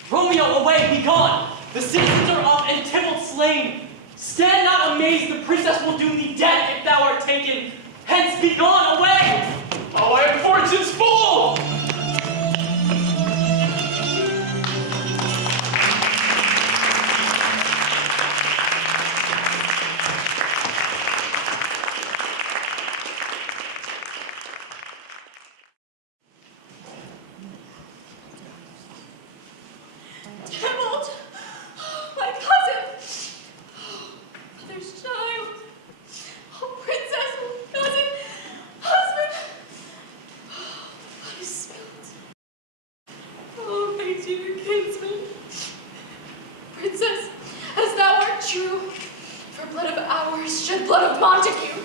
Romeo, away, be gone! The citizens are up and Tybalt slain. Stand not amazed, the princess will do thee death if thou art taken. Hence, be gone, away! Oh, I am fortune's fool! Tybalt! My cousin! Mother's child! Oh, princess! Cousin! Husband! Blood is spilled. Oh, my dear kinsman! Princess, as thou art true, for blood of ours shed blood of Montague.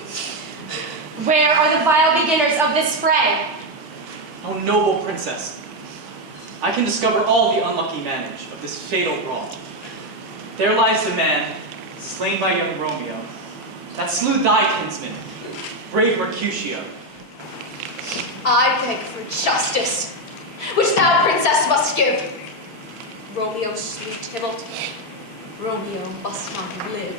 Where are the vile beginners of this fray? O noble princess, I can discover all the unlucky manage of this fatal brawl. There lies the man, slain by young Romeo, that slew thy kinsman, brave Mercutio. I beg for justice, which thou, princess, must give. Romeo slew Tybalt. Romeo must not live.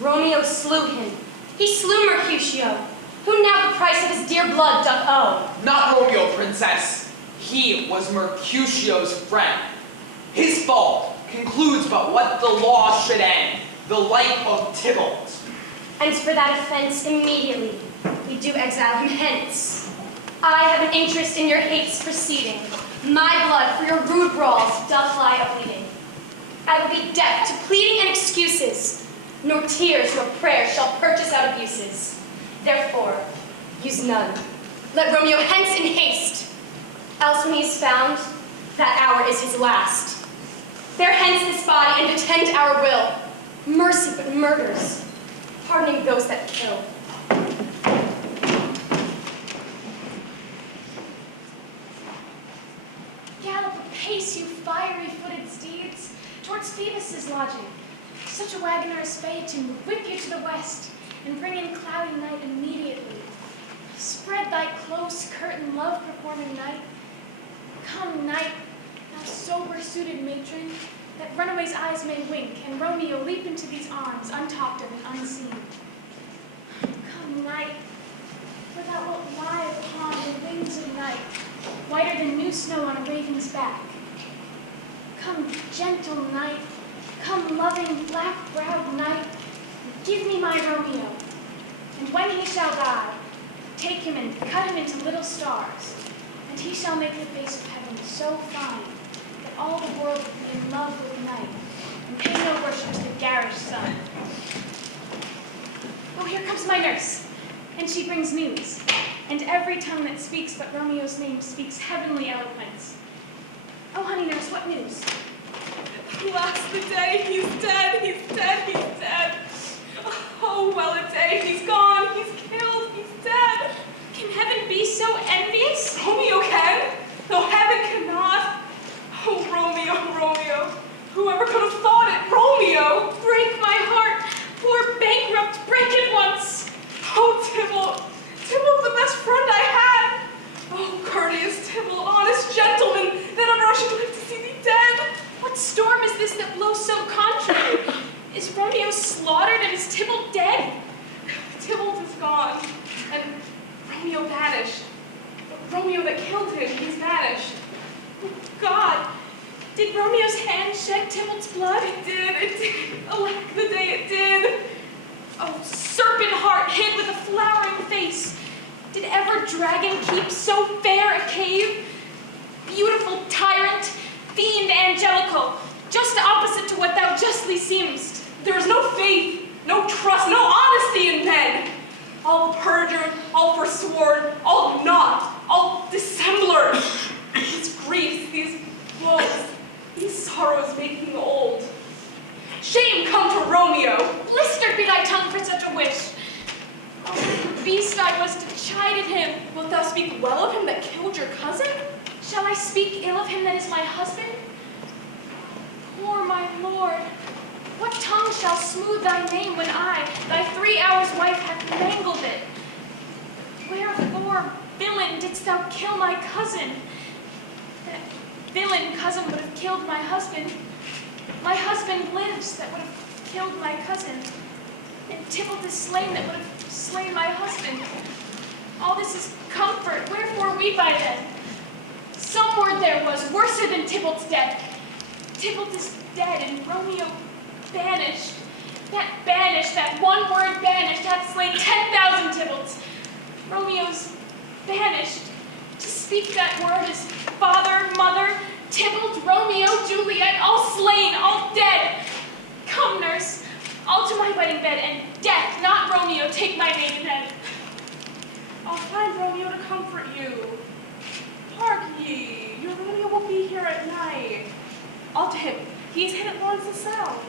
Romeo slew him. He slew Mercutio, who now the price of his dear blood doth owe. Not Romeo, princess. He was Mercutio's friend. His fault concludes but what the law should end, the life of Tybalt. And for that offense immediately we do exile him hence. I have an interest in your hate's proceeding. My blood for your rude brawls doth lie a-bleeding. I will be deaf to pleading and excuses, nor tears nor prayers shall purchase out abuses. Therefore, use none. Let Romeo hence in haste. Else when he is found, that hour is his last. Bear hence this body and attend our will. Mercy but murders, pardoning those that kill. Gallop apace, you fiery-footed steeds, towards Phoebus's lodging. Such a wagoner as Phaeton would whip you to the west, and bring in cloudy night immediately. Spread thy close curtain, love-performing night. Come, night, thou sober-suited matron, that runaway's eyes may wink, and Romeo leap into these arms, untalked of and unseen. Come, night, for thou wilt lie upon the wings of night, whiter than new snow on a raven's back. Come, gentle night, come, loving, black-browed night, give me my Romeo, and when he shall die, take him and cut him into little stars, and he shall make the face of heaven so fine that all the world will be in love with night, and pay no worship to the garish sun. Oh, here comes my nurse, and she brings news, and every tongue that speaks but Romeo's name speaks heavenly eloquence. Oh, honey nurse, what news? Alas, the day, he's dead, he's dead, he's dead. Oh, well a day, he's gone, he's killed, he's dead. Can heaven be so envious? Romeo can, though heaven cannot. Oh, Romeo, Romeo, whoever could have thought it, Romeo. Break my heart, poor bankrupt, break it once. Oh, Tybalt, Tybalt, the best friend I had. Oh, courteous Tybalt, honest gentleman, that on rushing Is Tybalt dead? Tybalt is gone, and Romeo vanished. Romeo that killed him, he's vanished. Oh, God, did Romeo's hand shed Tybalt's blood? It did. Alack, the day it did. Oh, serpent heart hid with a flowering face. Did ever dragon keep so fair a cave? Beautiful tyrant, fiend angelical, just opposite to what thou justly seemst. There is no faith, no trust, no honesty in men. All perjured, all forsworn, all naught, all dissemblers. These griefs, these woes, these sorrows make me old. Shame come to Romeo! Blistered be thy tongue for such a wish. Oh, what a beast I was to chide at him. Wilt thou speak well of him that killed your cousin? Shall I speak ill of him that is my husband? Poor my lord, what tongue shall smooth thy name when I, thy 3 hours wife, hath mangled it? Wherefore, villain, didst thou kill my cousin? That villain cousin would have killed my husband. My husband lives that would have killed my cousin. And Tybalt is slain that would have slain my husband. All this is comfort, wherefore weep I then? Some word there was, worser than Tybalt's death. Tybalt is dead, and Romeo banished. That one word banished, hath slain 10,000 Tybalts. Romeo's banished. To speak that word is father, mother, Tybalt, Romeo, Juliet, all slain, all dead. Come, nurse, all to my wedding bed, and death, not Romeo, take my maidenhead. I'll find Romeo to comfort you. Hark ye, your Romeo will be here at night. All to him, he is hid at Laurence's cell.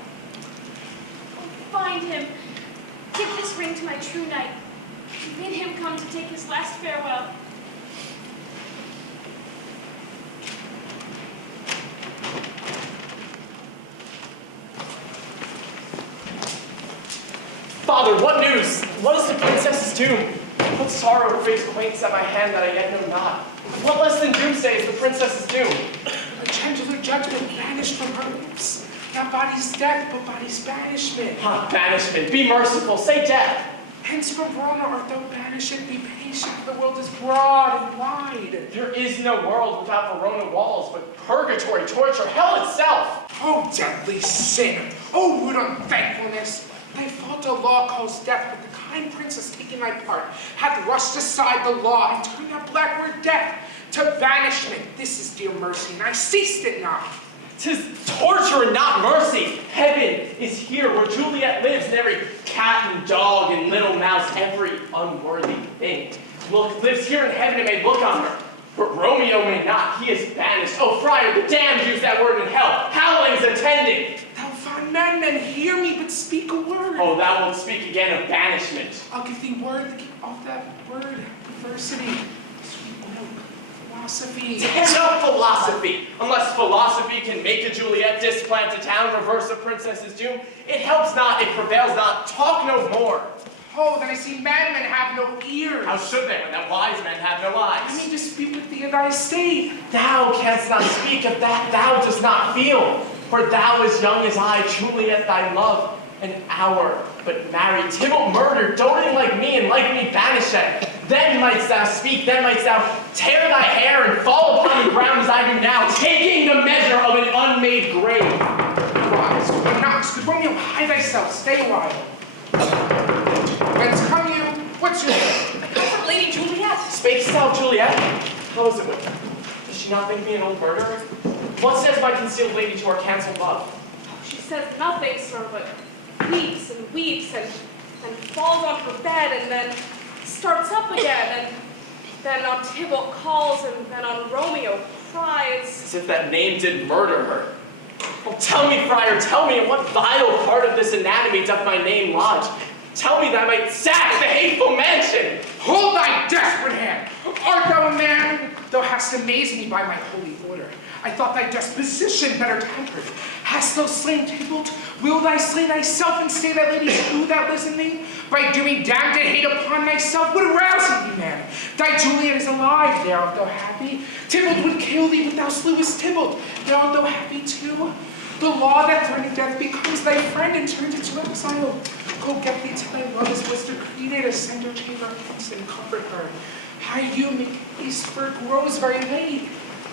Oh, find him. Give this ring to my true knight. Bid him come to take his last farewell. Father, what news? What is the princess's doom? What sorrow her face quaints at my hand that I yet know not? What less than doomsday is the princess's doom? A gentler judgment banished from her lips. Not body's death, but body's banishment. Banishment, be merciful, say death. Hence from Verona art thou banished, be patient, for the world is broad and wide. There is no world without Verona walls, but purgatory, torture, hell itself. Oh, deadly sin! Oh, rude unthankfulness! Thy fault a law calls death, but the kind princess taking thy part hath rushed aside the law and turned that blackward death to banishment. This is dear mercy, and I ceased it not. 'Tis torture and not mercy. Heaven is here where Juliet lives, and every cat and dog and little mouse, every unworthy thing, lives here in heaven and may look on her. But Romeo may not, he is banished. Oh, friar, the damned use that word in hell. Howlings attending. Thou fond man, then hear me, but speak a word. Oh, thou wilt speak again of banishment. I'll give thee word to keep off that word. Perversity, sweet milk, philosophy. No philosophy. Unless philosophy can make a Juliet displant a town, reverse a princess's doom, it helps not, it prevails not. Talk no more. Oh, then I see madmen have no ears. How should they when that wise men have no eyes? I mean to speak with thee of thy estate. Thou canst not speak of that thou dost not feel. For thou as young as I, Juliet thy love, an hour but married. Tybalt murdered, doting like me and like me banished. Then mightst thou speak, then mightst thou tear thy hair and fall upon the ground as I do now, taking the measure of an unmade grave. Rise, good knocks, good Romeo, hide thyself, stay a while. Whence come you? What's your name? I come from Lady Juliet. Spakest thou of Juliet? How is it with her? Does she not think me an old murderer? What says my concealed lady to our cancelled love? Oh, she says nothing, sir, but weeps and weeps and falls on her bed and then starts up again and then on Tybalt calls and then on Romeo cries. As if that name did murder her. Oh, tell me, friar, tell me in what vital part of this anatomy doth my name lodge? Tell me that I might sack the hateful mansion! Hold thy desperate hand! Art thou a man? Thou hast amazed me by my holy order. I thought thy disposition better tempered. Hast thou slain Tybalt? Will thy slay thyself and stay that lady who that lives in thee? By doing damned hate upon thyself would rouse thee, man. Thy Juliet is alive, there art thou happy. Tybalt would kill thee, but thou slewest Tybalt. There art thou happy too. The law that threatened death becomes thy friend and turns it to exile. Go get thee to thy love as was decreed, ascend her chamber hence and comfort her. Hie you, make haste, for it grows very late.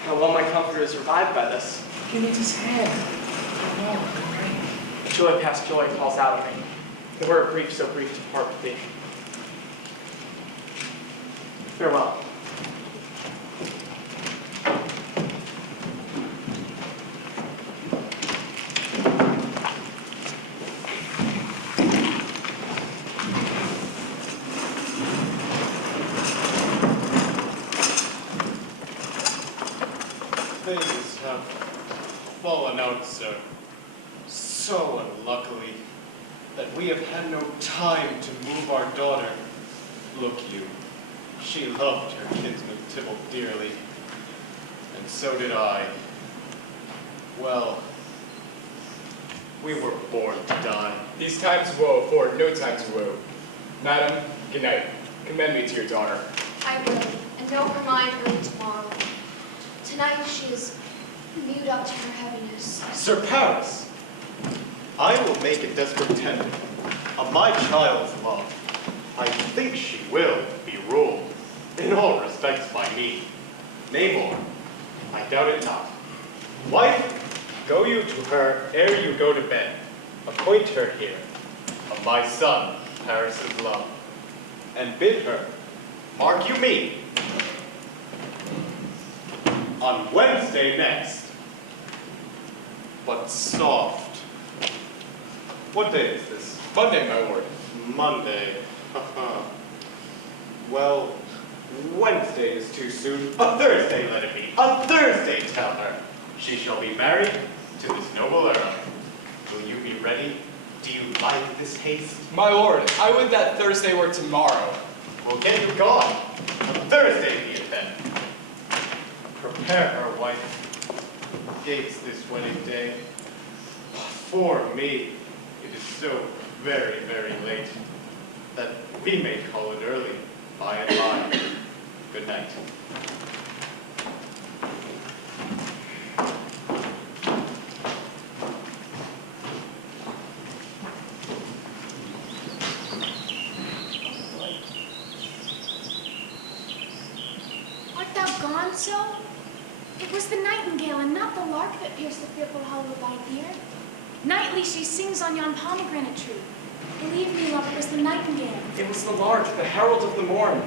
How well my comforter is revived by this. Give it his hand. Farewell, good night. Joy past joy calls out of me. And were it grief so brief to part with thee. Farewell. Things have fallen out, sir, so unluckily, that we have had no time to move our daughter. Look you, she loved her kinsman Tybalt dearly, and so did I. Well, we were born to die. These times woe afford no time to woe. Madam, good night. Commend me to your daughter. I will, and know her mind early tomorrow. Tonight she is mewed up to her heaviness. Sir Paris, I will make a desperate tender of my child's love. I think she will be ruled in all respects by me. Nay more, I doubt it not. Wife, go you to her ere you go to bed. Acquaint her here of my son Paris's love, and bid her, mark you me, on Wednesday next. But soft. What day is this? Monday, my lord. Monday. Well, Wednesday is too soon. A Thursday let it be. A Thursday, tell her. She shall be married to this noble earl. Will you be ready? Do you like this haste? My lord, I would that Thursday were tomorrow. We'll get you gone. A Thursday be it then. Prepare her, wife. Gates this wedding day. For me, it is so very, very late that we may call it early, by and by. Good night. Art thou gone so? It was the nightingale and not the lark that pierced the fearful hollow of thine ear. Nightly she sings on yon pomegranate tree. Believe me, love, it was the nightingale. It was the lark, the herald of the morn.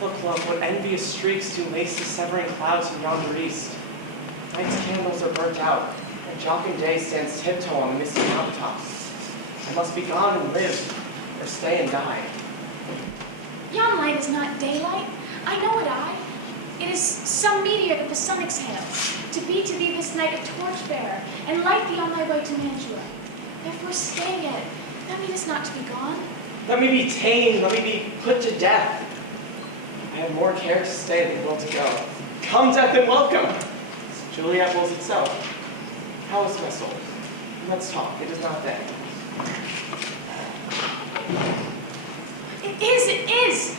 Look, love, what envious streaks do lace the severing clouds in yonder east. Night's candles are burnt out, and jocund day stands tiptoe on the misty mountaintops. I must be gone and live, or stay and die. Yon light is not daylight. I know it, I. It is some meteor that the sun exhales, to be to thee this night a torch-bearer, and light thee on thy way to Mantua. Therefore stay yet. Thou meanest not to be gone. Let me be tamed, let me be put to death. I have more care to stay than will to go. Come, death, and welcome. As Juliet wills itself. How is my soul? Let's talk, it is not dead. It is!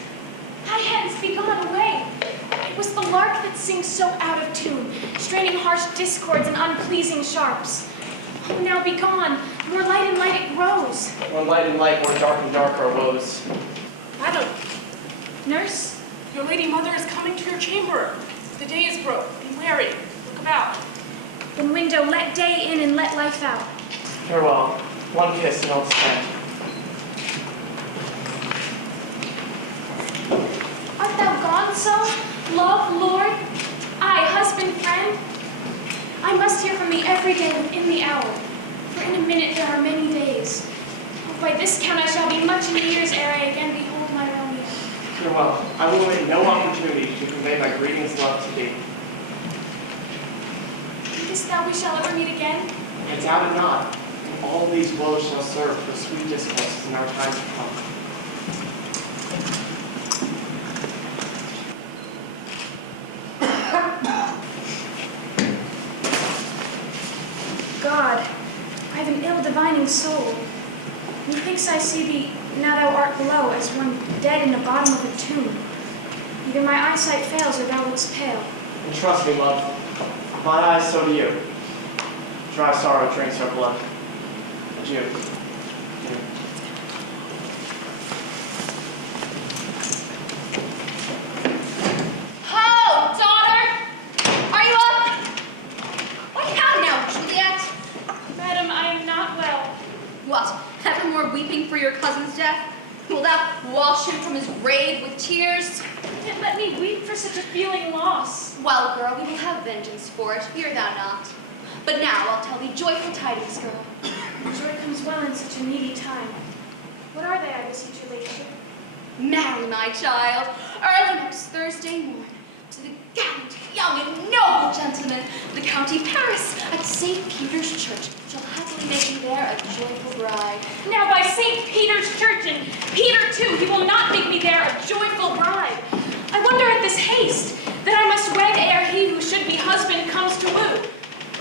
High heavens, be gone away. It was the lark that sings so out of tune, straining harsh discords and unpleasing sharps. Oh, now be gone. More light and light it grows. More light and light, more dark and dark our woes. Madam, Nurse? your lady mother is coming to your chamber. The day is broke. Be wary. Look about. Then window, let day in and let life out. Farewell. One kiss and I'll stand. Art thou gone so? Love, Lord? I, husband, friend? I must hear from thee every day within the hour. For in a minute there are many days. Oh, by this count I shall be much in years ere I again behold my Romeo. Farewell. I will omit no opportunity to convey my greetings love to thee. Thinkest thou we shall ever meet again? I doubt it not. And all these woes shall serve for sweet discourses in our time to come. God, I have an ill-divining soul. Methinks I see thee, now thou art below, as one dead in the bottom of a tomb. Either my eyesight fails, or thou lookst pale. And trust me, love. My eyes, so do you. Dry sorrow drinks our blood. Adieu. Adieu. son's death? Wilt thou wash him from his grave with tears? Yet let me weep for such a feeling loss. Well, girl, we will have vengeance for it, fear thou not. But now I'll tell thee joyful tidings, girl. Joy comes well in such a needy time. What are they, I beseech your ladyship? Marry, my child, early next Thursday morn, to the gallant, young, and noble gentleman of the county Paris at St. Peter's Church, shall happily make thee there a joyful bride. Now by St. Peter's Church and Peter too, he will not make me there a joyful bride. I wonder at this haste, that I must wed ere he who should be husband comes to woo.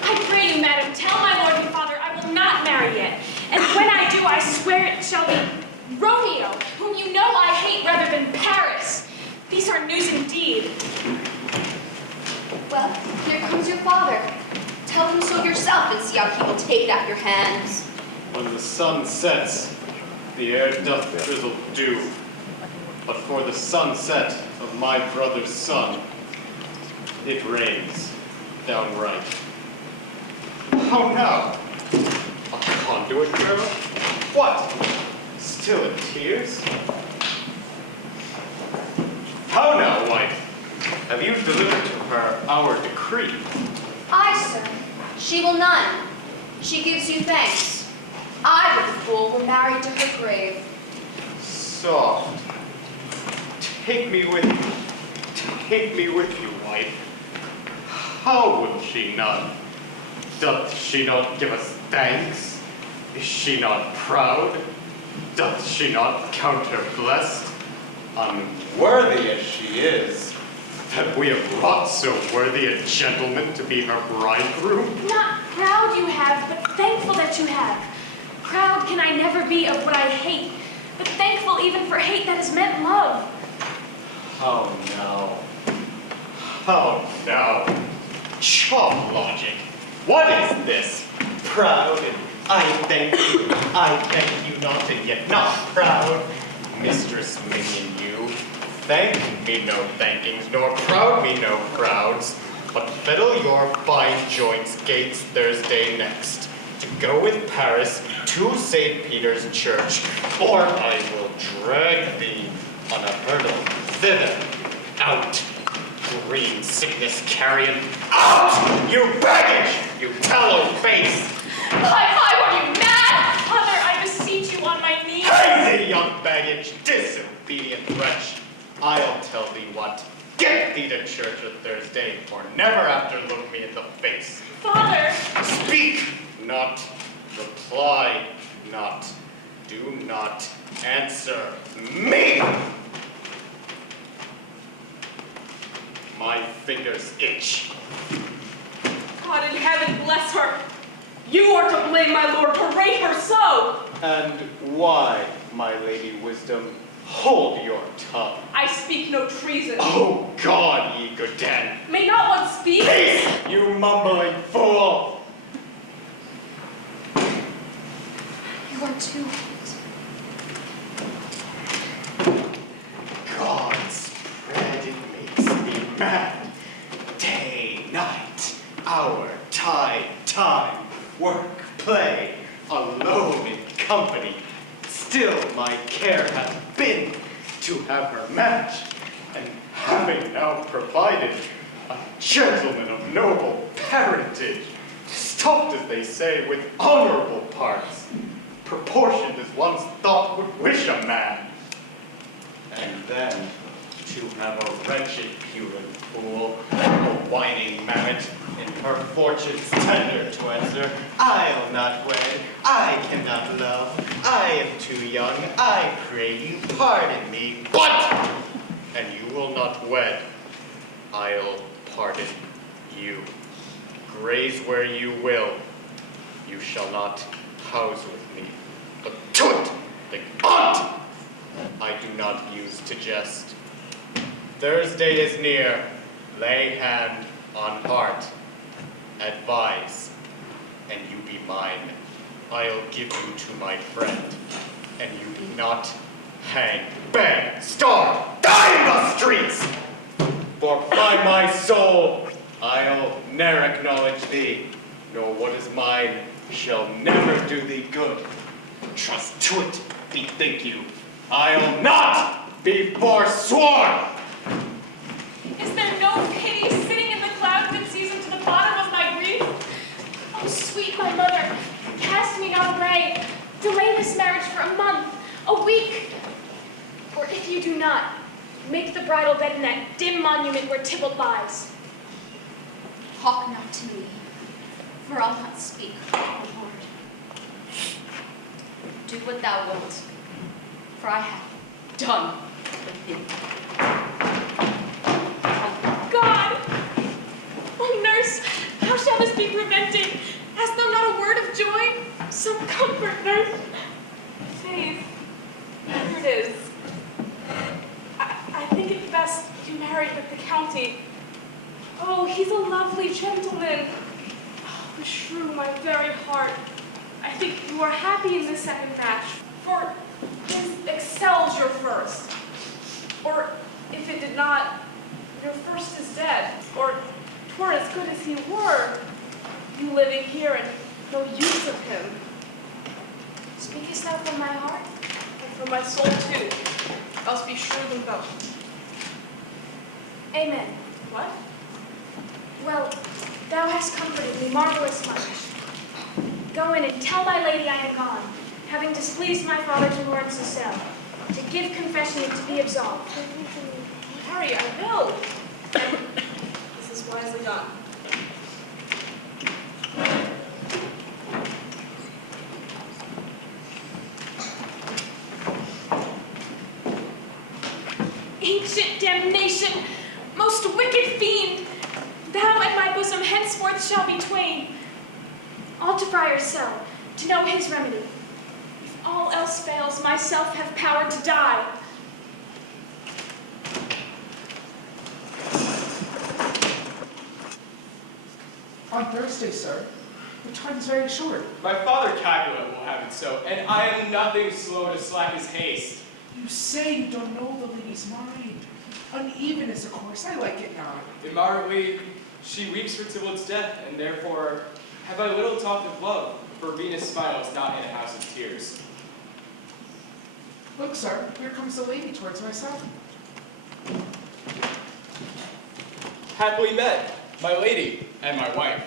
I pray you, madam, tell my lord and father I will not marry yet, and when I do, I swear it shall be Romeo, whom you know I hate rather than Paris. These are news indeed. Well, here comes your father. Tell him so yourself and see how he will take it at your hands. When the sun sets, the air doth drizzle dew. But for the sunset of my brother's son, it rains downright. How now? A conduit girl? What? Still in tears? How now, wife? Have you delivered to her our decree? Aye, sir. She will none. She gives you thanks. I, but the fool, were married to her grave. Soft. Take me with you. Take me with you, wife. How will she none? Doth she not give us thanks? Is she not proud? Doth she not count her blessed? Unworthy as she is, that we have wrought so worthy a gentleman to be her bridegroom? Not proud you have, but thankful that you have. Proud can I never be of what I hate, but thankful even for hate that has meant love. How now? How now? Chalk logic. What is this? Proud and I thank you not, and yet not proud. Mistress minion you, thank me no thankings, nor proud me no prouds, but fiddle your fine joints gates Thursday next, to go with Paris to St. Peter's Church, or I will drag thee on a hurdle thither, out, green sickness carrion, out, you baggage, you tallow face. Are you mad? Mother, I beseech you on my knees. Crazy young baggage, disobedient wretch. I'll tell thee what. Get thee to church on Thursday, or never after look me in the face. Father! Speak not, reply not, do not answer me. My fingers itch. God in heaven bless her. You are to blame, my lord, to rape her so. And why, my lady wisdom? Hold your tongue. I speak no treason. Oh God, ye good den. May not one speak? Peace, you mumbling fool. You are too late. God's bread, it makes me mad. Day, night, hour, tide, time, work, play, alone in company. Still my care hath been to have her match, and having now provided a gentleman of noble parentage, stuffed, as they say, with honorable parts, proportioned as one's thought would wish a man. And then to have a wretched puling fool, a whining mammet, in her fortune's tender to answer, I'll not wed, I cannot love, I am too young, I pray you pardon me, but, and you will not wed, I'll pardon you. Graze where you will, you shall not house with me, but tut, the aunt! I do not use to jest. Thursday is near, lay hand on heart, advise, and you be mine. I'll give you to my friend, and you be not hang, bang, starve, die in the streets! For by my soul, I'll ne'er acknowledge thee, nor what is mine shall never do thee good. Trust to it, Bethink you, I'll not be forsworn! Is there no pity sitting in the clouds that sees into the bottom of my grief? Oh, sweet my mother, cast me not away. Delay this marriage for a month, a week. Or if you do not, make the bridal bed in that dim monument where Tybalt lies. Talk not to me, for I'll not speak, O Lord. Do what thou wilt, for I have done with thee. God! Oh, nurse, how shall this be prevented? Hast thou not a word of joy? Some comfort, nurse. Faith, there it is. I think it best you married with the county. Oh, he's a lovely gentleman. Oh, beshrew my very heart. I think you are happy in this second match, for his excels your first. Or if it did not, your first is dead. Or 'twere as good as he were, you living here and no use of him. Speakest thou from my heart? And from my soul too, else be sure them both. Amen. What? Well, thou hast comforted me marvelous much. Go in and tell thy lady I am gone, having displeased my father to Laurence's cell, to give confession and to be absolved. Harry, I will. This is wisely done. Ancient damnation, most wicked fiend, thou and my bosom henceforth shall be twain. All to Friar's cell, to know his remedy. If all else fails, myself have power to die. On Thursday, sir. The time is very short. My father Capulet will have it so, and I am nothing slow to slack his haste. You say you don't know the lady's mind. Uneven is a course. I like it not. Immoderately, she weeps for Tybalt's death, and therefore have I little talk of love, for Venus' smile is not in a house of tears. Look, sir, here comes the lady towards my son. Happily met, my lady and my wife.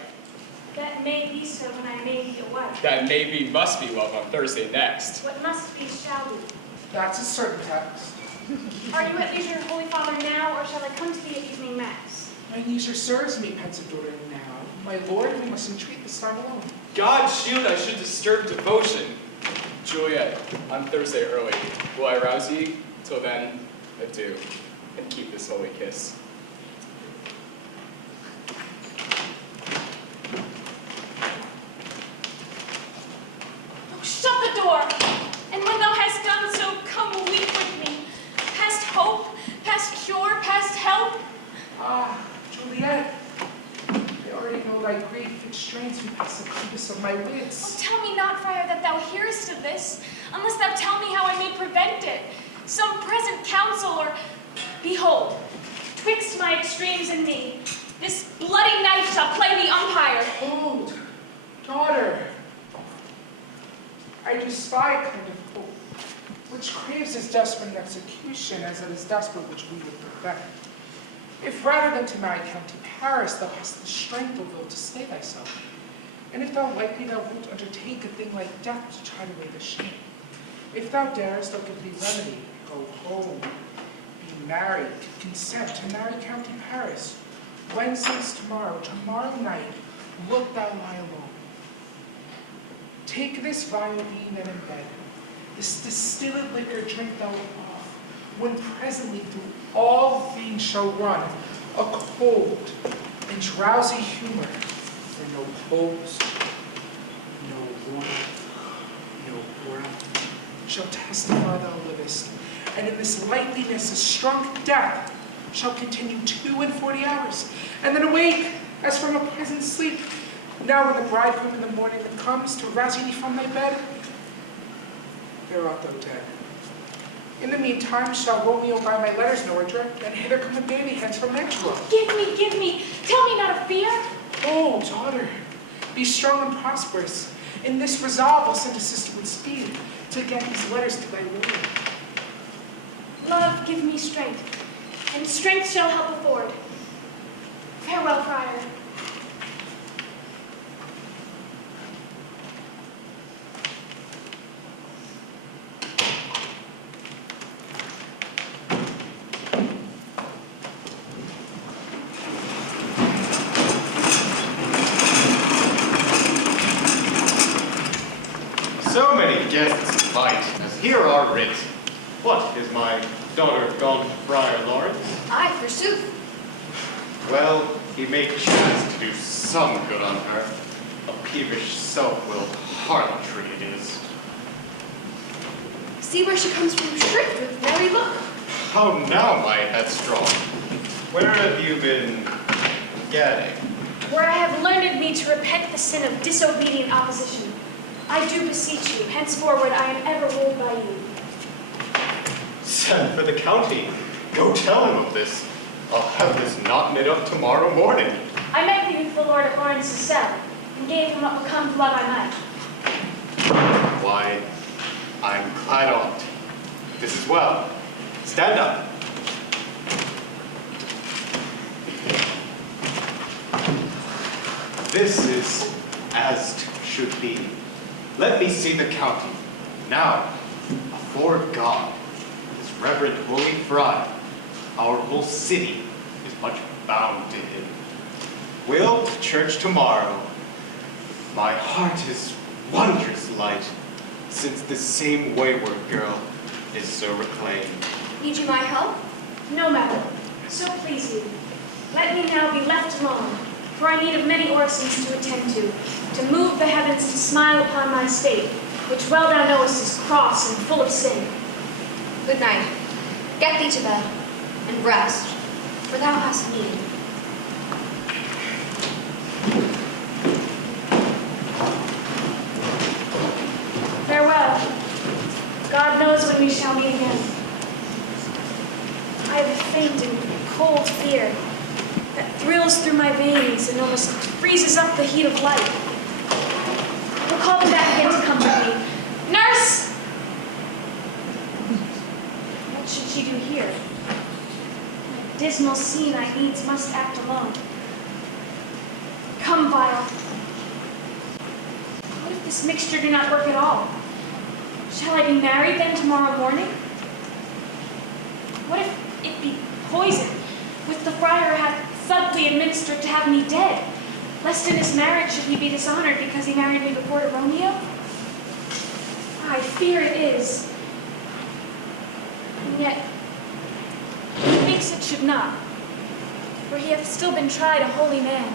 That may be so when I may be a wife. That may be, must be love on Thursday next. What must be shall be. That's a certain text. Are you at leisure, Holy Father, now, or shall I come to thee at evening mass? My leisure serves me, pensive daughter, now. My lord, we must entreat this time alone. God shield I should disturb devotion. Juliet, on Thursday early, will I rouse ye? Till then, adieu, and keep this holy kiss. Oh, shut the door! And when thou hast done so, come weep with me. Past hope, past cure, past help. Ah, Juliet. I already know thy grief. It strains me past the compass of my Oh, wits. tell me not, Friar, that thou hearest of this, unless thou tell me how I may prevent it. Some present counsel, or behold, twixt my extremes and me, this bloody knife shall play the umpire. Hold, daughter. I do spy kind of hope, which craves as desperate an execution as it is desperate which we would prevent. If rather than to marry County Paris, thou hast the strength, O will, to slay thyself, and if thou likely thou wilt undertake a thing like death to try to lay the shame. If thou darest, I'll give thee remedy. Go home, be married, consent to marry County Paris. Wednesday's tomorrow night, look thou lie alone. Take this vial being then in bed, this distilled liquor drink thou off, when presently through all veins shall run a cold and drowsy humor, for no pulse, no warmth, no breath shall testify thou livest, and in this lightliness a strong death shall continue 42 hours, and then awake as from a pleasant sleep. Now when the bridegroom in the morning comes to rouse thee from thy bed, there art thou dead. In the meantime shall Romeo by my letters know her direct, and hither come a baby hence from Angelo. Give me, tell me not of fear. Oh, daughter, be strong and prosperous. In this resolve I'll send a sister with speed. to get these letters to thy lord. Love, give me strength, and strength shall help afford. Farewell, Friar. So many guests invite, as here are writ. What, is my daughter gone to Friar Laurence? Aye, forsooth. Well, he may chance to do some good on her. A peevish, self-willed harlotry it is. See where she comes from strict with merry look. How now, my headstrong? Where have you been gadding? Where I have learned me to repent the sin of disobedient opposition. I do beseech you, henceforward I am ever ruled by you. Send for the county. Go tell him of this. I'll have this knot knit up tomorrow morning. I met thee with the Lord at Lawrence's cell, and gave him what would come to love I might. Why, I'm glad on't. This is well. Stand up. This is as it should be. Let me see the county. Now, afore God, this reverend holy friar, our whole city is much bound to him. We'll to church tomorrow. My heart is wondrous light, since this same wayward girl is so reclaimed. Need you my help? No, madam, so please you. Let me now be left alone, for I need of many orisons to attend to move the heavens to smile upon my state, which well thou knowest is cross and full of sin. Good night. Get thee to bed, and rest, for thou hast need. Farewell. God knows when we shall meet again. I have a faint and cold fear that thrills through my veins and almost freezes up the heat of life. We'll call them back again to comfort me. Nurse! What should she do here? A dismal scene I needs must act alone. Come, Vial. What if this mixture do not work at all? Shall I be married then tomorrow morning? What if it be poison, which the friar hath subtly administered to have me dead, lest in his marriage should he be dishonored because he married me before to Romeo? I fear it is. And yet, methinks it should not, for he hath still been tried a holy man.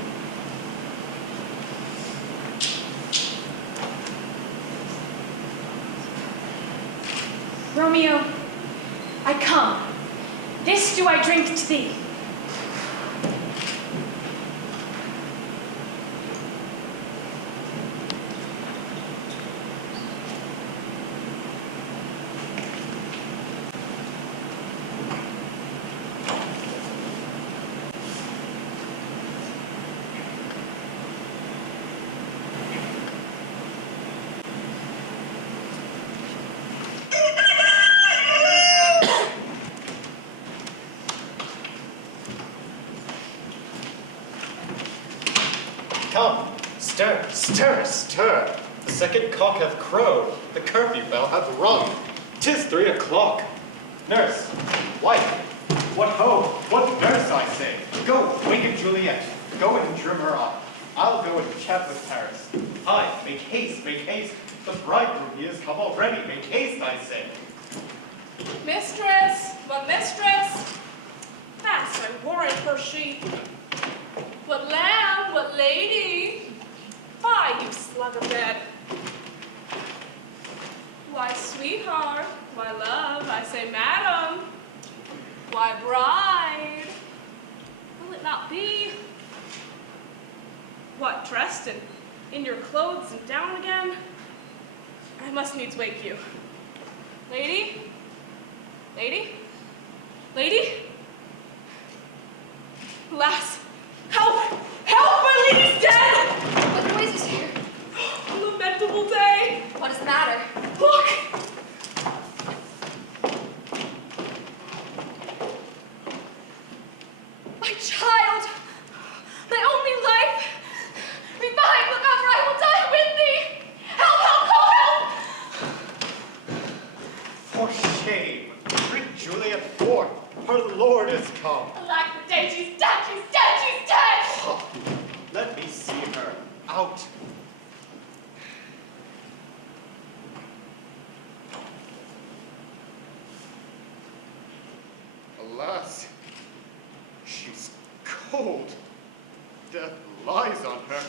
Romeo, I come. This do I drink to thee. Come, stir, stir, stir. The second cock hath crowed, the curfew bell hath rung. 'Tis 3 o'clock. Nurse, wife, what ho, what nurse, I say. Go, waken Juliet. Go and trim her up. I'll go and chat with Paris. Aye, make haste, make haste. The bridegroom he has come already. Make haste, I say. Mistress, but mistress, that's a warrant for she. What lamb, what lady? Fie, you slug of bed. Why, sweetheart, why, love, I say, madam, why, bride, will it not be? What, dressed in your clothes and down again? I must needs wake you. Lady? Lady? Lady? Lass, help! Help! My lady's dead! What noise is here? A lamentable day! What is the matter? Look! our Lord has come. Alack the day, she's dead, she's dead, she's dead! Oh, let me see her. Out. Alas, she's cold. Death lies on her,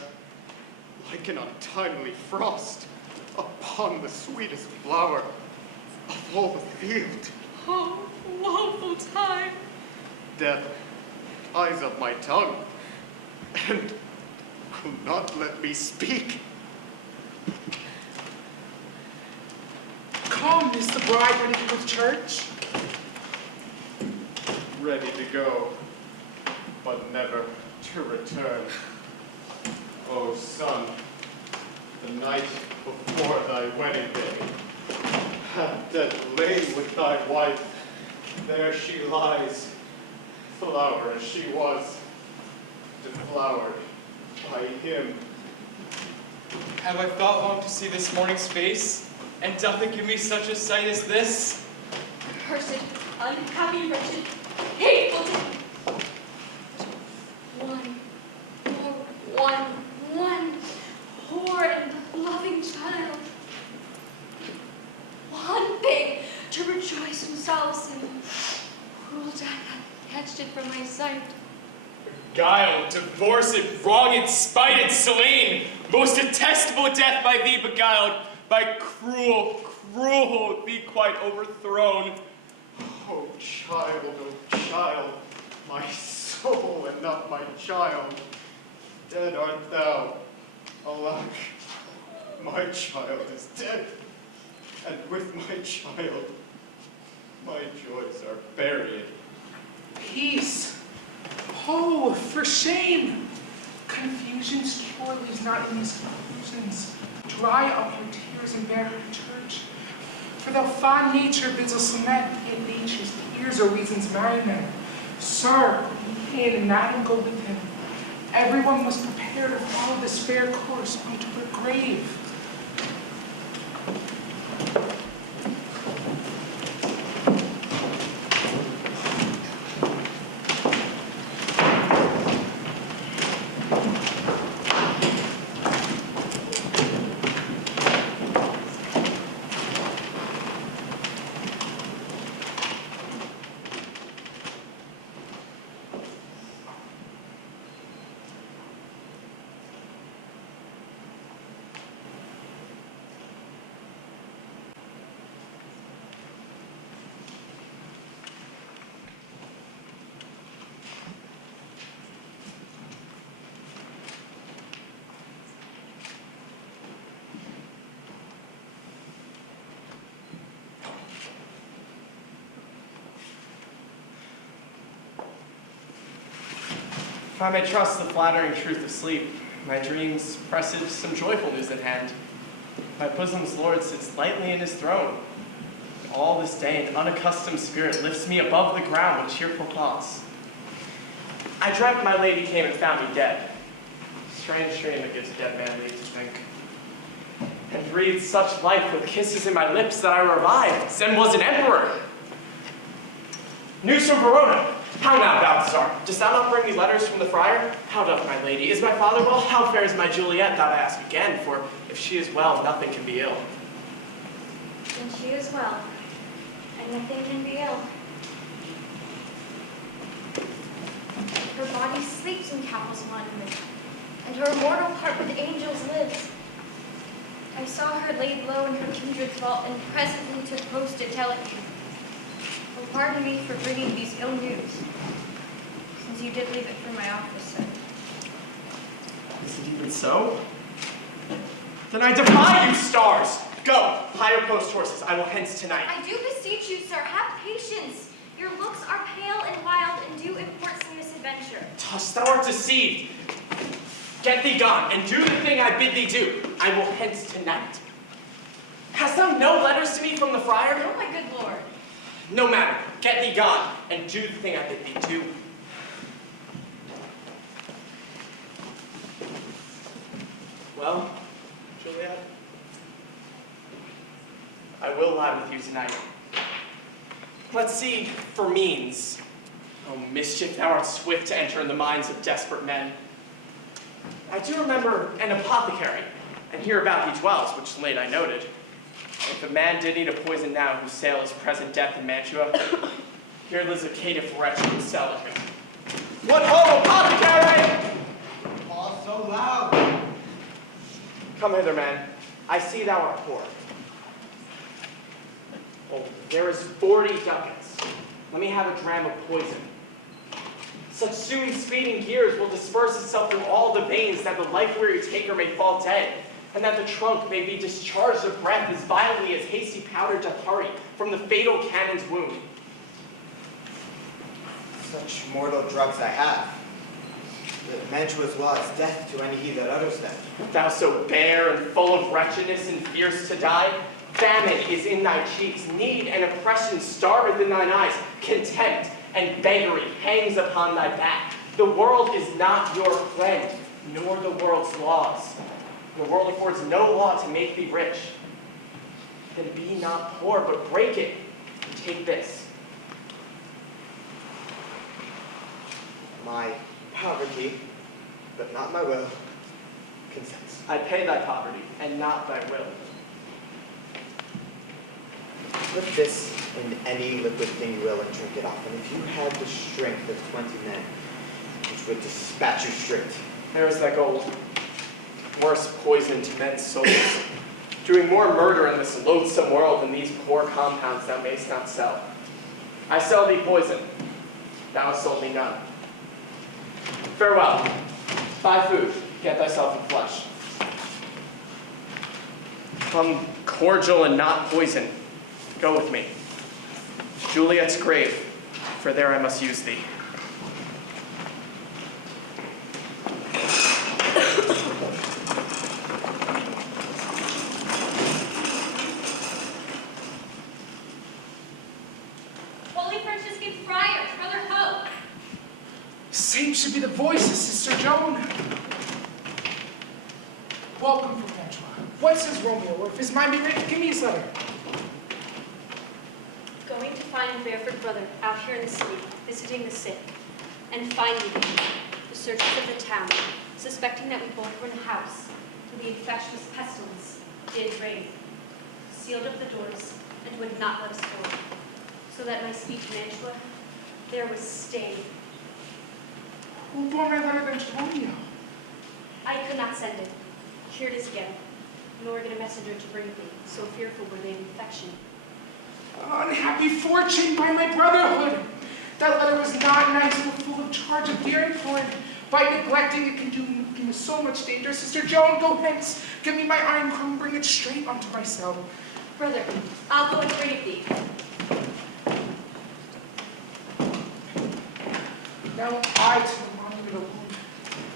like an untimely frost, upon the sweetest flower of all the field. Oh, woeful time! Death ties up my tongue, and will not let me speak. Come, is the bride ready to go to church? Ready to go, but never to return. O son, the night before thy wedding day, that lain with thy wife, there she lies, flower as she was, deflowered by him. Have I thought long to see this morning's face? And doth it give me such a sight as this? Cursed, unhappy, wretched, hateful to me. One poor and loving child. One thing to rejoice and solace in. Cruel death hath catched it from my sight. Beguiled, divorced, wronged, spited, slain, most detestable death by thee beguiled, by cruel thee quite overthrown. O child, my soul and not my child, dead art thou. Alack, my child is dead, and with my child, my joys are buried. Peace. Oh, for shame. Confusion's cure lies not in these conclusions. Dry up your tears and bear her to church. For though fond nature bids us lament, yet nature's tears are reason's merriment. Sir, be in and not and go with him. Everyone must prepare to follow this fair course unto her grave. If I may trust the flattering truth of sleep, my dreams presage some joyful news at hand. My bosom's Lord sits lightly in his throne. All this day an unaccustomed spirit lifts me above the ground with cheerful thoughts. I dreamt my lady came and found me dead. Strange dream that gives a dead man leave to think. And breathed such life with kisses in my lips that I revived, and was an emperor. News from Verona. How now, Balthazar? Dost thou not bring me letters from the friar? How doth my lady? Is my father well? How fares my Juliet? Thou ask again, for if she is well, nothing can be ill. When she is well, and nothing can be ill. Her body sleeps in Capel's monument, and her immortal part with angels lives. I saw her laid low in her kindred's vault, and presently took post to tell it you. Oh, pardon me for bringing these ill news, since you did leave it for my office, sir. Is it even so? Then I defy you, stars! Go, hire post horses. I will hence tonight. I do beseech you, sir, have patience. Your looks are pale and wild, and do import some misadventure. Tush, thou art deceived. Get thee gone, and do the thing I bid thee do. I will hence tonight. Hast thou no letters to me from the friar? No, my good lord. No matter. Get thee gone, and do the thing I bid thee do. Well, Juliet, I will lie with you tonight. Let's see, for means, Oh, mischief, thou art swift to enter in the minds of desperate men. I do remember an apothecary, and hereabout he dwells, which late I noted. If a man did eat a poison now whose sale is present death in Mantua, here lives a caitiff wretch who would sell it. What ho, apothecary! All so loud. Come hither, man. I see thou art poor. Oh, there is 40 ducats. Let me have a dram of poison. Such soon speeding gears will disperse itself through all the veins that the life-weary taker may fall dead, and that the trunk may be discharged of breath as violently as hasty powder doth hurry from the fatal cannon's wound. Such mortal drugs I have. The Mantua's law is death to any he that utters them. Thou so bare and full of wretchedness and fierce to die, famine is in thy cheeks, need and oppression starveth in thine eyes, contempt and beggary hangs upon thy back. The world is not your friend, nor the world's laws. The world affords no law to make thee rich. Then be not poor, but break it, and take this. My poverty, but not my will, consents. I pay thy poverty, and not thy will. Put this in any liquid thing you will and drink it off. And if you had the strength of 20 men, which would dispatch you straight. There is thy gold. Worse poison to men's souls, doing more murder in this loathsome world than these poor compounds thou mayst not sell. I sell thee poison. Thou hast sold me none. Farewell. Buy food. Get thyself a flesh. Come cordial and not poison. Go with me. Juliet's grave, for there I must use thee. Holy Franciscan Friars, Brother Hope. Same should be the voices, Sister Joan. Welcome from Mantua. What says Romeo? Or if his mind be written, give me his letter. Going to find Barefoot brother out here in the city, visiting the sick, and finding him, the searchers of the town, suspecting that we both were in a house, where the infectious pestilence did reign, sealed up the doors, and would not let us go, so that my speech in Mantua, there was stayed. Who bore my letter then to Romeo? I could not send it. Here it is again, nor get a messenger to bring thee, so fearful were they of infection. Unhappy fortune by my brotherhood! That letter was not nice, but full of charge of dear implored. By neglecting it can do me so much danger. Sister Joan, go hence. Give me my iron crown, bring it straight onto my cell. Brother, I'll go and brave thee. Now I to the monument alone.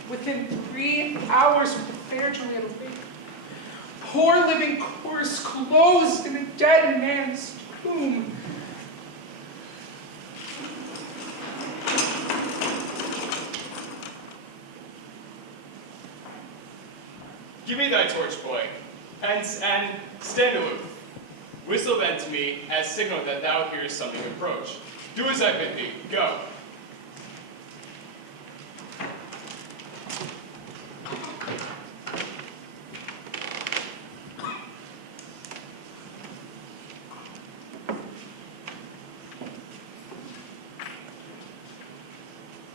Within 3 hours with the fair Juliet awake. Poor living corpse closed in a dead man's tomb. Give me thy torch, boy, and stand aloof. Whistle then to me as signal that thou hearest something approach. Do as I bid thee. Go.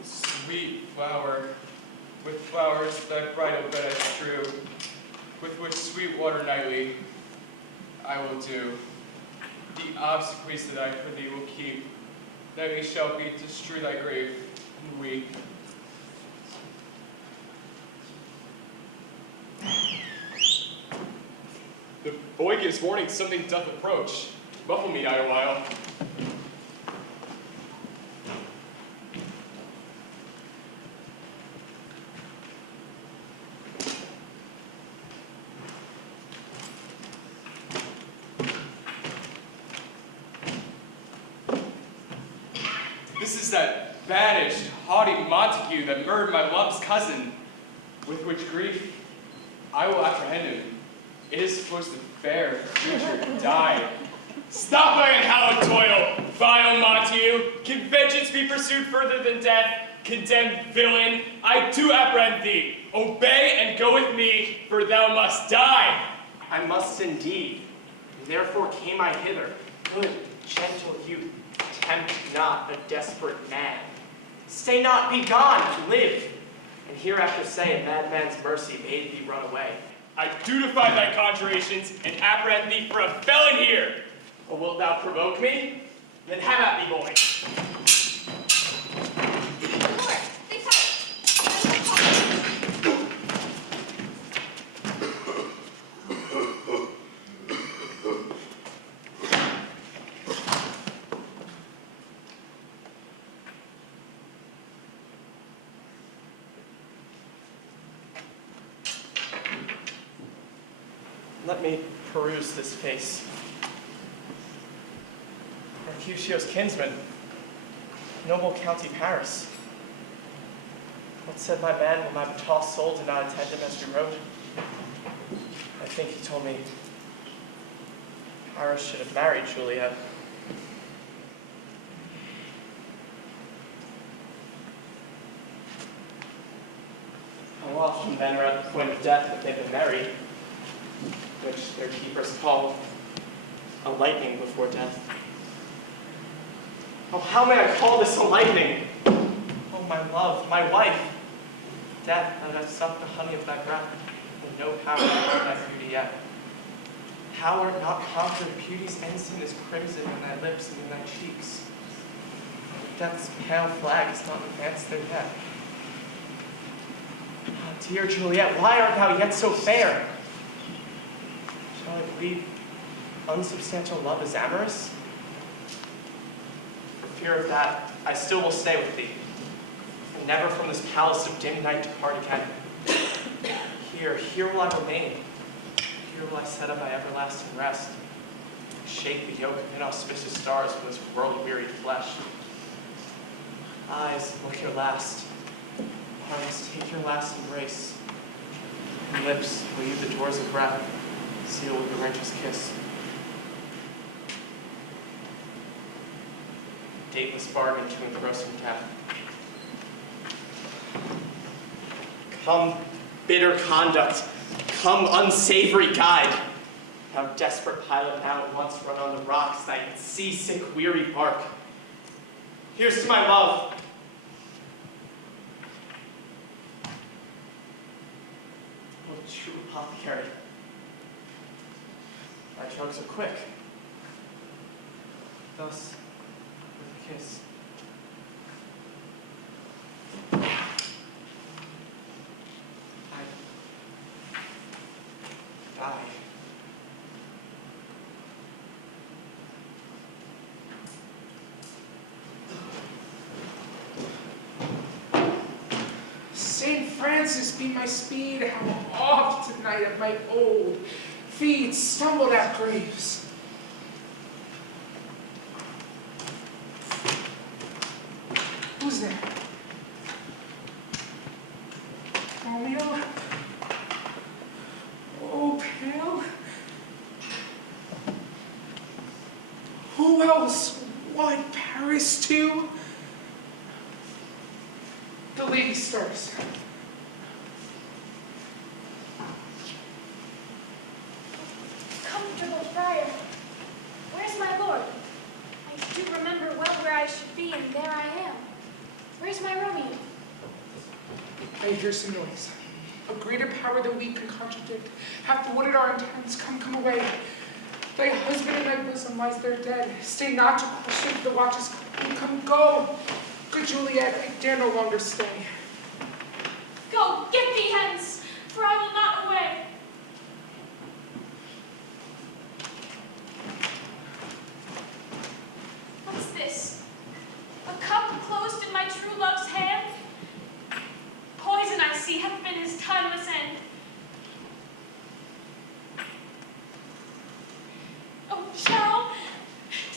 Sweet flower, with flowers thy bridal bed I strew, with which sweet water nightly I will do. The obsequies that I for thee will keep, nightly shall be to strew thy grave and weep. The boy gives warning something doth approach. Muffle me not a while. This is that banished, haughty Montague that murdered my love's cousin, with which grief I will apprehend him. It is supposed to bear the future to die. Stop thy unhallowed toil, vile Montague. Can vengeance be pursued further than death? Condemned villain, I do apprehend thee. Obey and go with me, for thou must die. I must indeed. Therefore came I hither. Good, gentle youth, tempt not a desperate man. Stay not, be gone, live. And hereafter say a madman's mercy made thee run away. I do defy thy conjurations and apprehend thee for a felon here. Or wilt thou provoke me? Then have at me, boy. Let me peruse this face. Mercutio's kinsman, noble county Paris. What said my man when my tossed soul did not attend him as we rode? I think he told me Paris should have married Juliet. How often men are at the point of death that they've been married, which their keepers call a lightning before death. Oh, how may I call this a lightning? Oh, my love, my wife. Death, that hath sucked the honey of thy breath, and no power to hold thy beauty yet. How art not conquered, beauty's ensign is crimson in thy lips and in thy cheeks. Death's pale flag is not advanced there yet. Ah, dear Juliet, why art thou yet so fair? Shall I believe unsubstantial love is amorous? For fear of that, I still will stay with thee, and never from this palace of dim night depart again. Here will I remain. Here will I set up my everlasting rest, and shake the yoke of inauspicious stars from this world-wearied flesh. Eyes, look your last. Arms, take your last embrace. And lips, will you the doors of breath, seal with your righteous kiss. Dateless bargain to engrossing death. Come, bitter conduct. Come, unsavory guide. Thou desperate pilot now at once run on the rocks, thy seasick, weary bark. Here's to my love. Oh, true apothecary. Thy drugs are quick. Thus, with a kiss. I die. St. Francis be my speed, how oft tonight have my old feet stumbled at graves. Who's there? Romeo? Oh, pale? Who else? What, Paris too? The lady stirs. Comfortable friar, where's my lord? I do remember well where I should be, and there I am. Where's my Romeo? I hear some noise. A greater power than we can contradict hath thwarted our intents. Come away. Thy husband in thy bosom lies there dead. Stay not to question the watches. Come, go. Good Juliet, I dare no longer stay. Go, get thee hence, for I will not away. What's this? A cup closed in my true love's hand? Poison, I see, hath been his timeless end. Oh, Cheryl,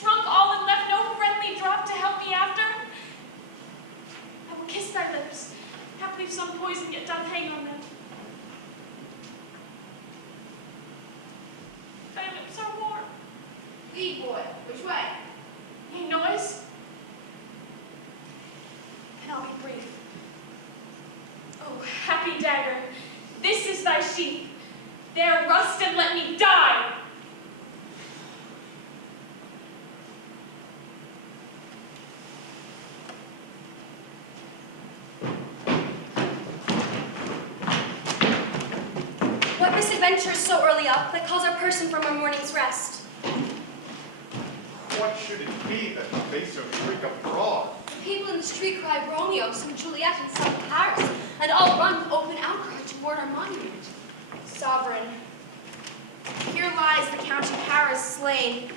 drunk all and left no friendly drop to help me after? I will kiss thy lips, haply some poison yet doth hang on them. Thy lips are warm. Lead, boy. unhappy dagger. This is thy sheath. There rust and let me die. What misadventure is so early up that calls our person from our morning's rest? What should it be that they so shriek abroad? The people in the street cry Romeo, some Juliet, and some Paris, and all run with open outcry toward our monument. Sovereign, here lies the Count of Paris slain,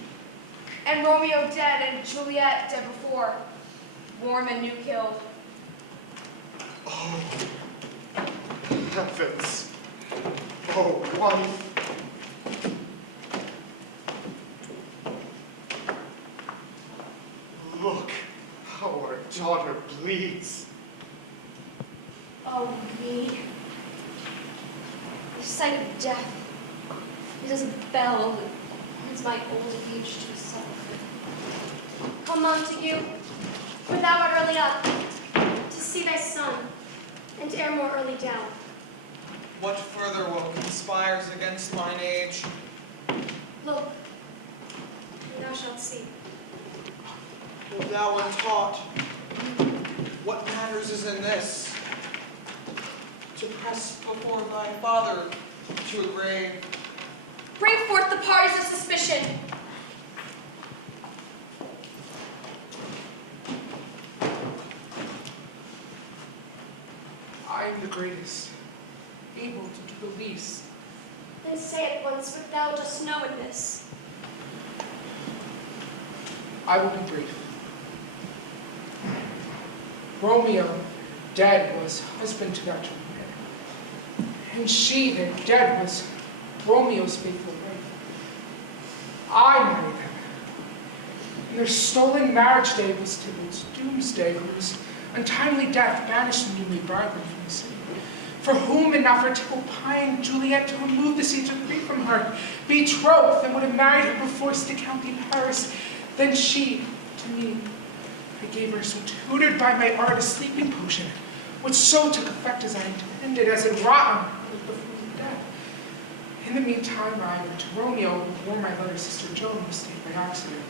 and Romeo dead, and Juliet dead before, warm and new killed. Oh, heavens. Oh, wife. Look how our daughter bleeds. Oh, me. The sight of death is as a bell that warns my old age to itself. Come, Montague, for thou art early up, to see thy son, and ere more early down. What further woe conspires against mine age? Look, and thou shalt see. O thou untaught, what matters is in this? To press before thy father to a grave. Bring forth the parties of suspicion. I am the greatest, able to do the least. Then say at once what thou dost know in this. I will be brief. Romeo, dead, was husband to that Juliet, and she, that dead, was Romeo's faithful wife. I married them, and their stolen marriage day was Tybalt's doomsday, whose untimely death banished the newly bridegroom from the city. For whom and not for Tybalt pined Juliet to remove the siege of grief from her, betrothed, and would have married her perforce to County Paris. Then she, to me, I gave her so tutored by my art a sleeping potion, which so took effect as I intended, as it wrought on her before death. In the meantime, I went to Romeo, who bore my letter sister Joan, who stayed by accident.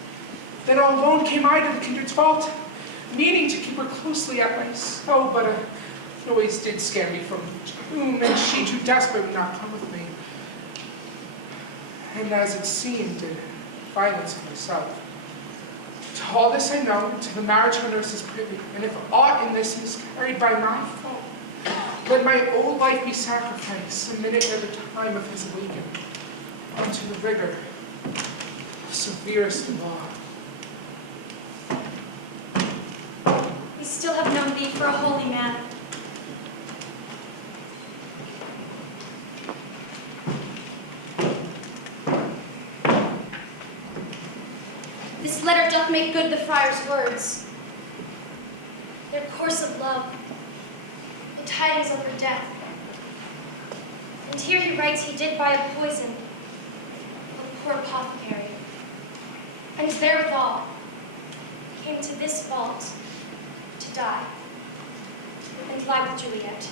Then all alone came I to the kindred's vault, meaning to keep her closely at my side, but a noise did scare me from the tomb, and she, too desperate, would not come with me. And as it seemed, did violence of myself. To all this I know, to the marriage her nurse is privy, and if aught in this miscarried by my fault, let my old life be sacrificed, a minute at a time of his awakening, unto the rigor of severest law. We still have known thee for a holy man. This letter doth make good the friar's words. Their course of love, the tidings of her death. And here he writes he did by a poison, a poor apothecary. And therewithal came to this vault to die, and lie with Juliet.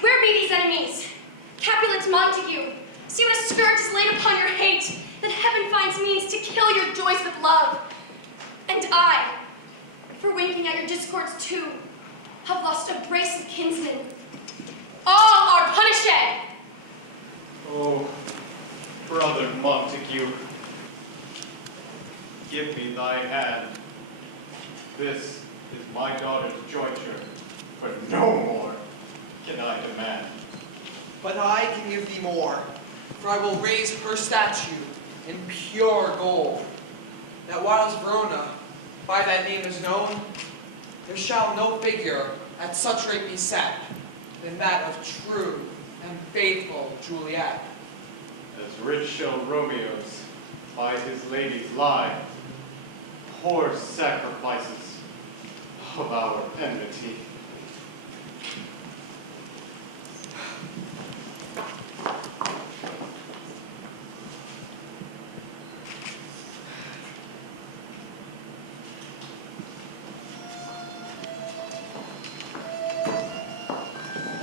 Where be these enemies? Capulet, Montague, see what a scourge is laid upon your hate, that heaven finds means to kill your joys with love. And I, for winking at your discords too, have lost a brace of kinsmen. All are punished. Oh, brother Montague, give me thy hand. This is my daughter's jointure, but no more can I demand. But I can give thee more, for I will raise her statue in pure gold, that whiles Verona by that name is known, there shall no figure at such rate be set than that of true and faithful Juliet. As rich shall Romeo's by his ladies lie, poor sacrifices of our enmity.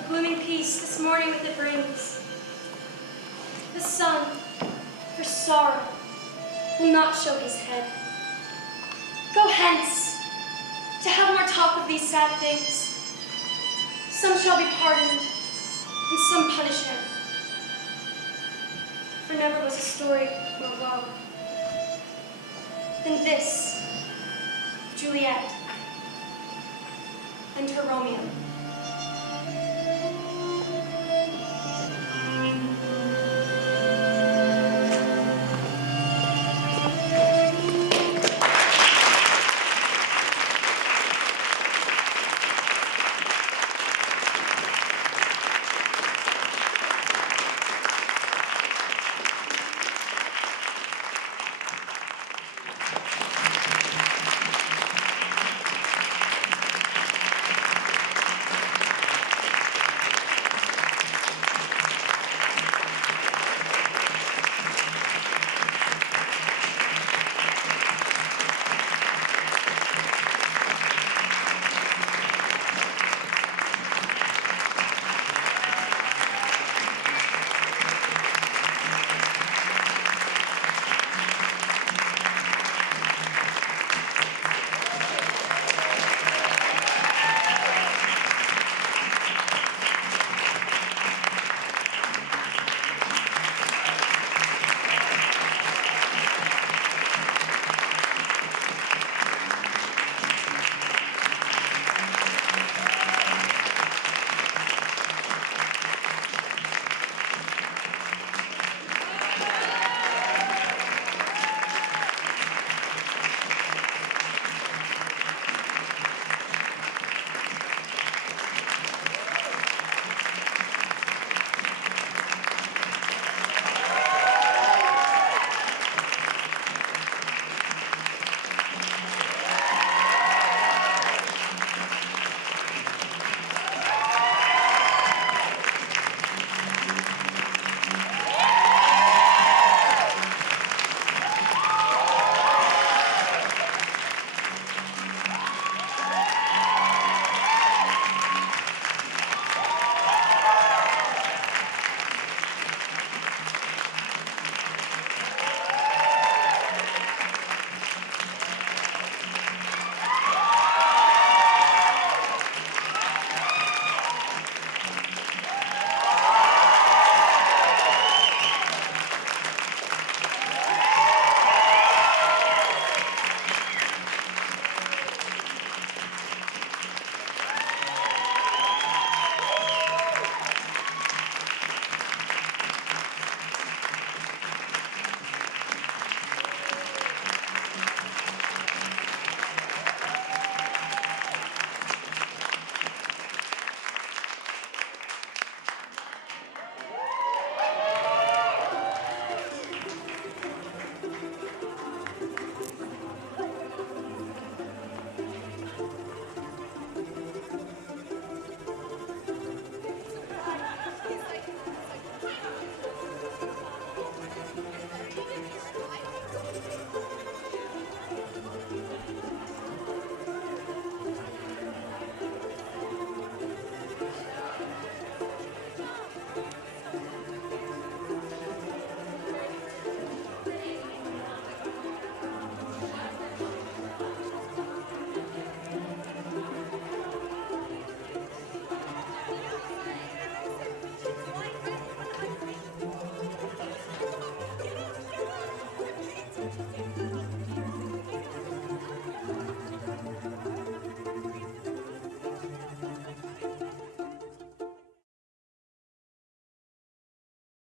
The peace this morning with it brings. The sun, for sorrow, will not show his head. Go hence, to have more talk of these sad things. Some shall be pardoned, and some punished. For never was a story more woe than this, Juliet and her Romeo.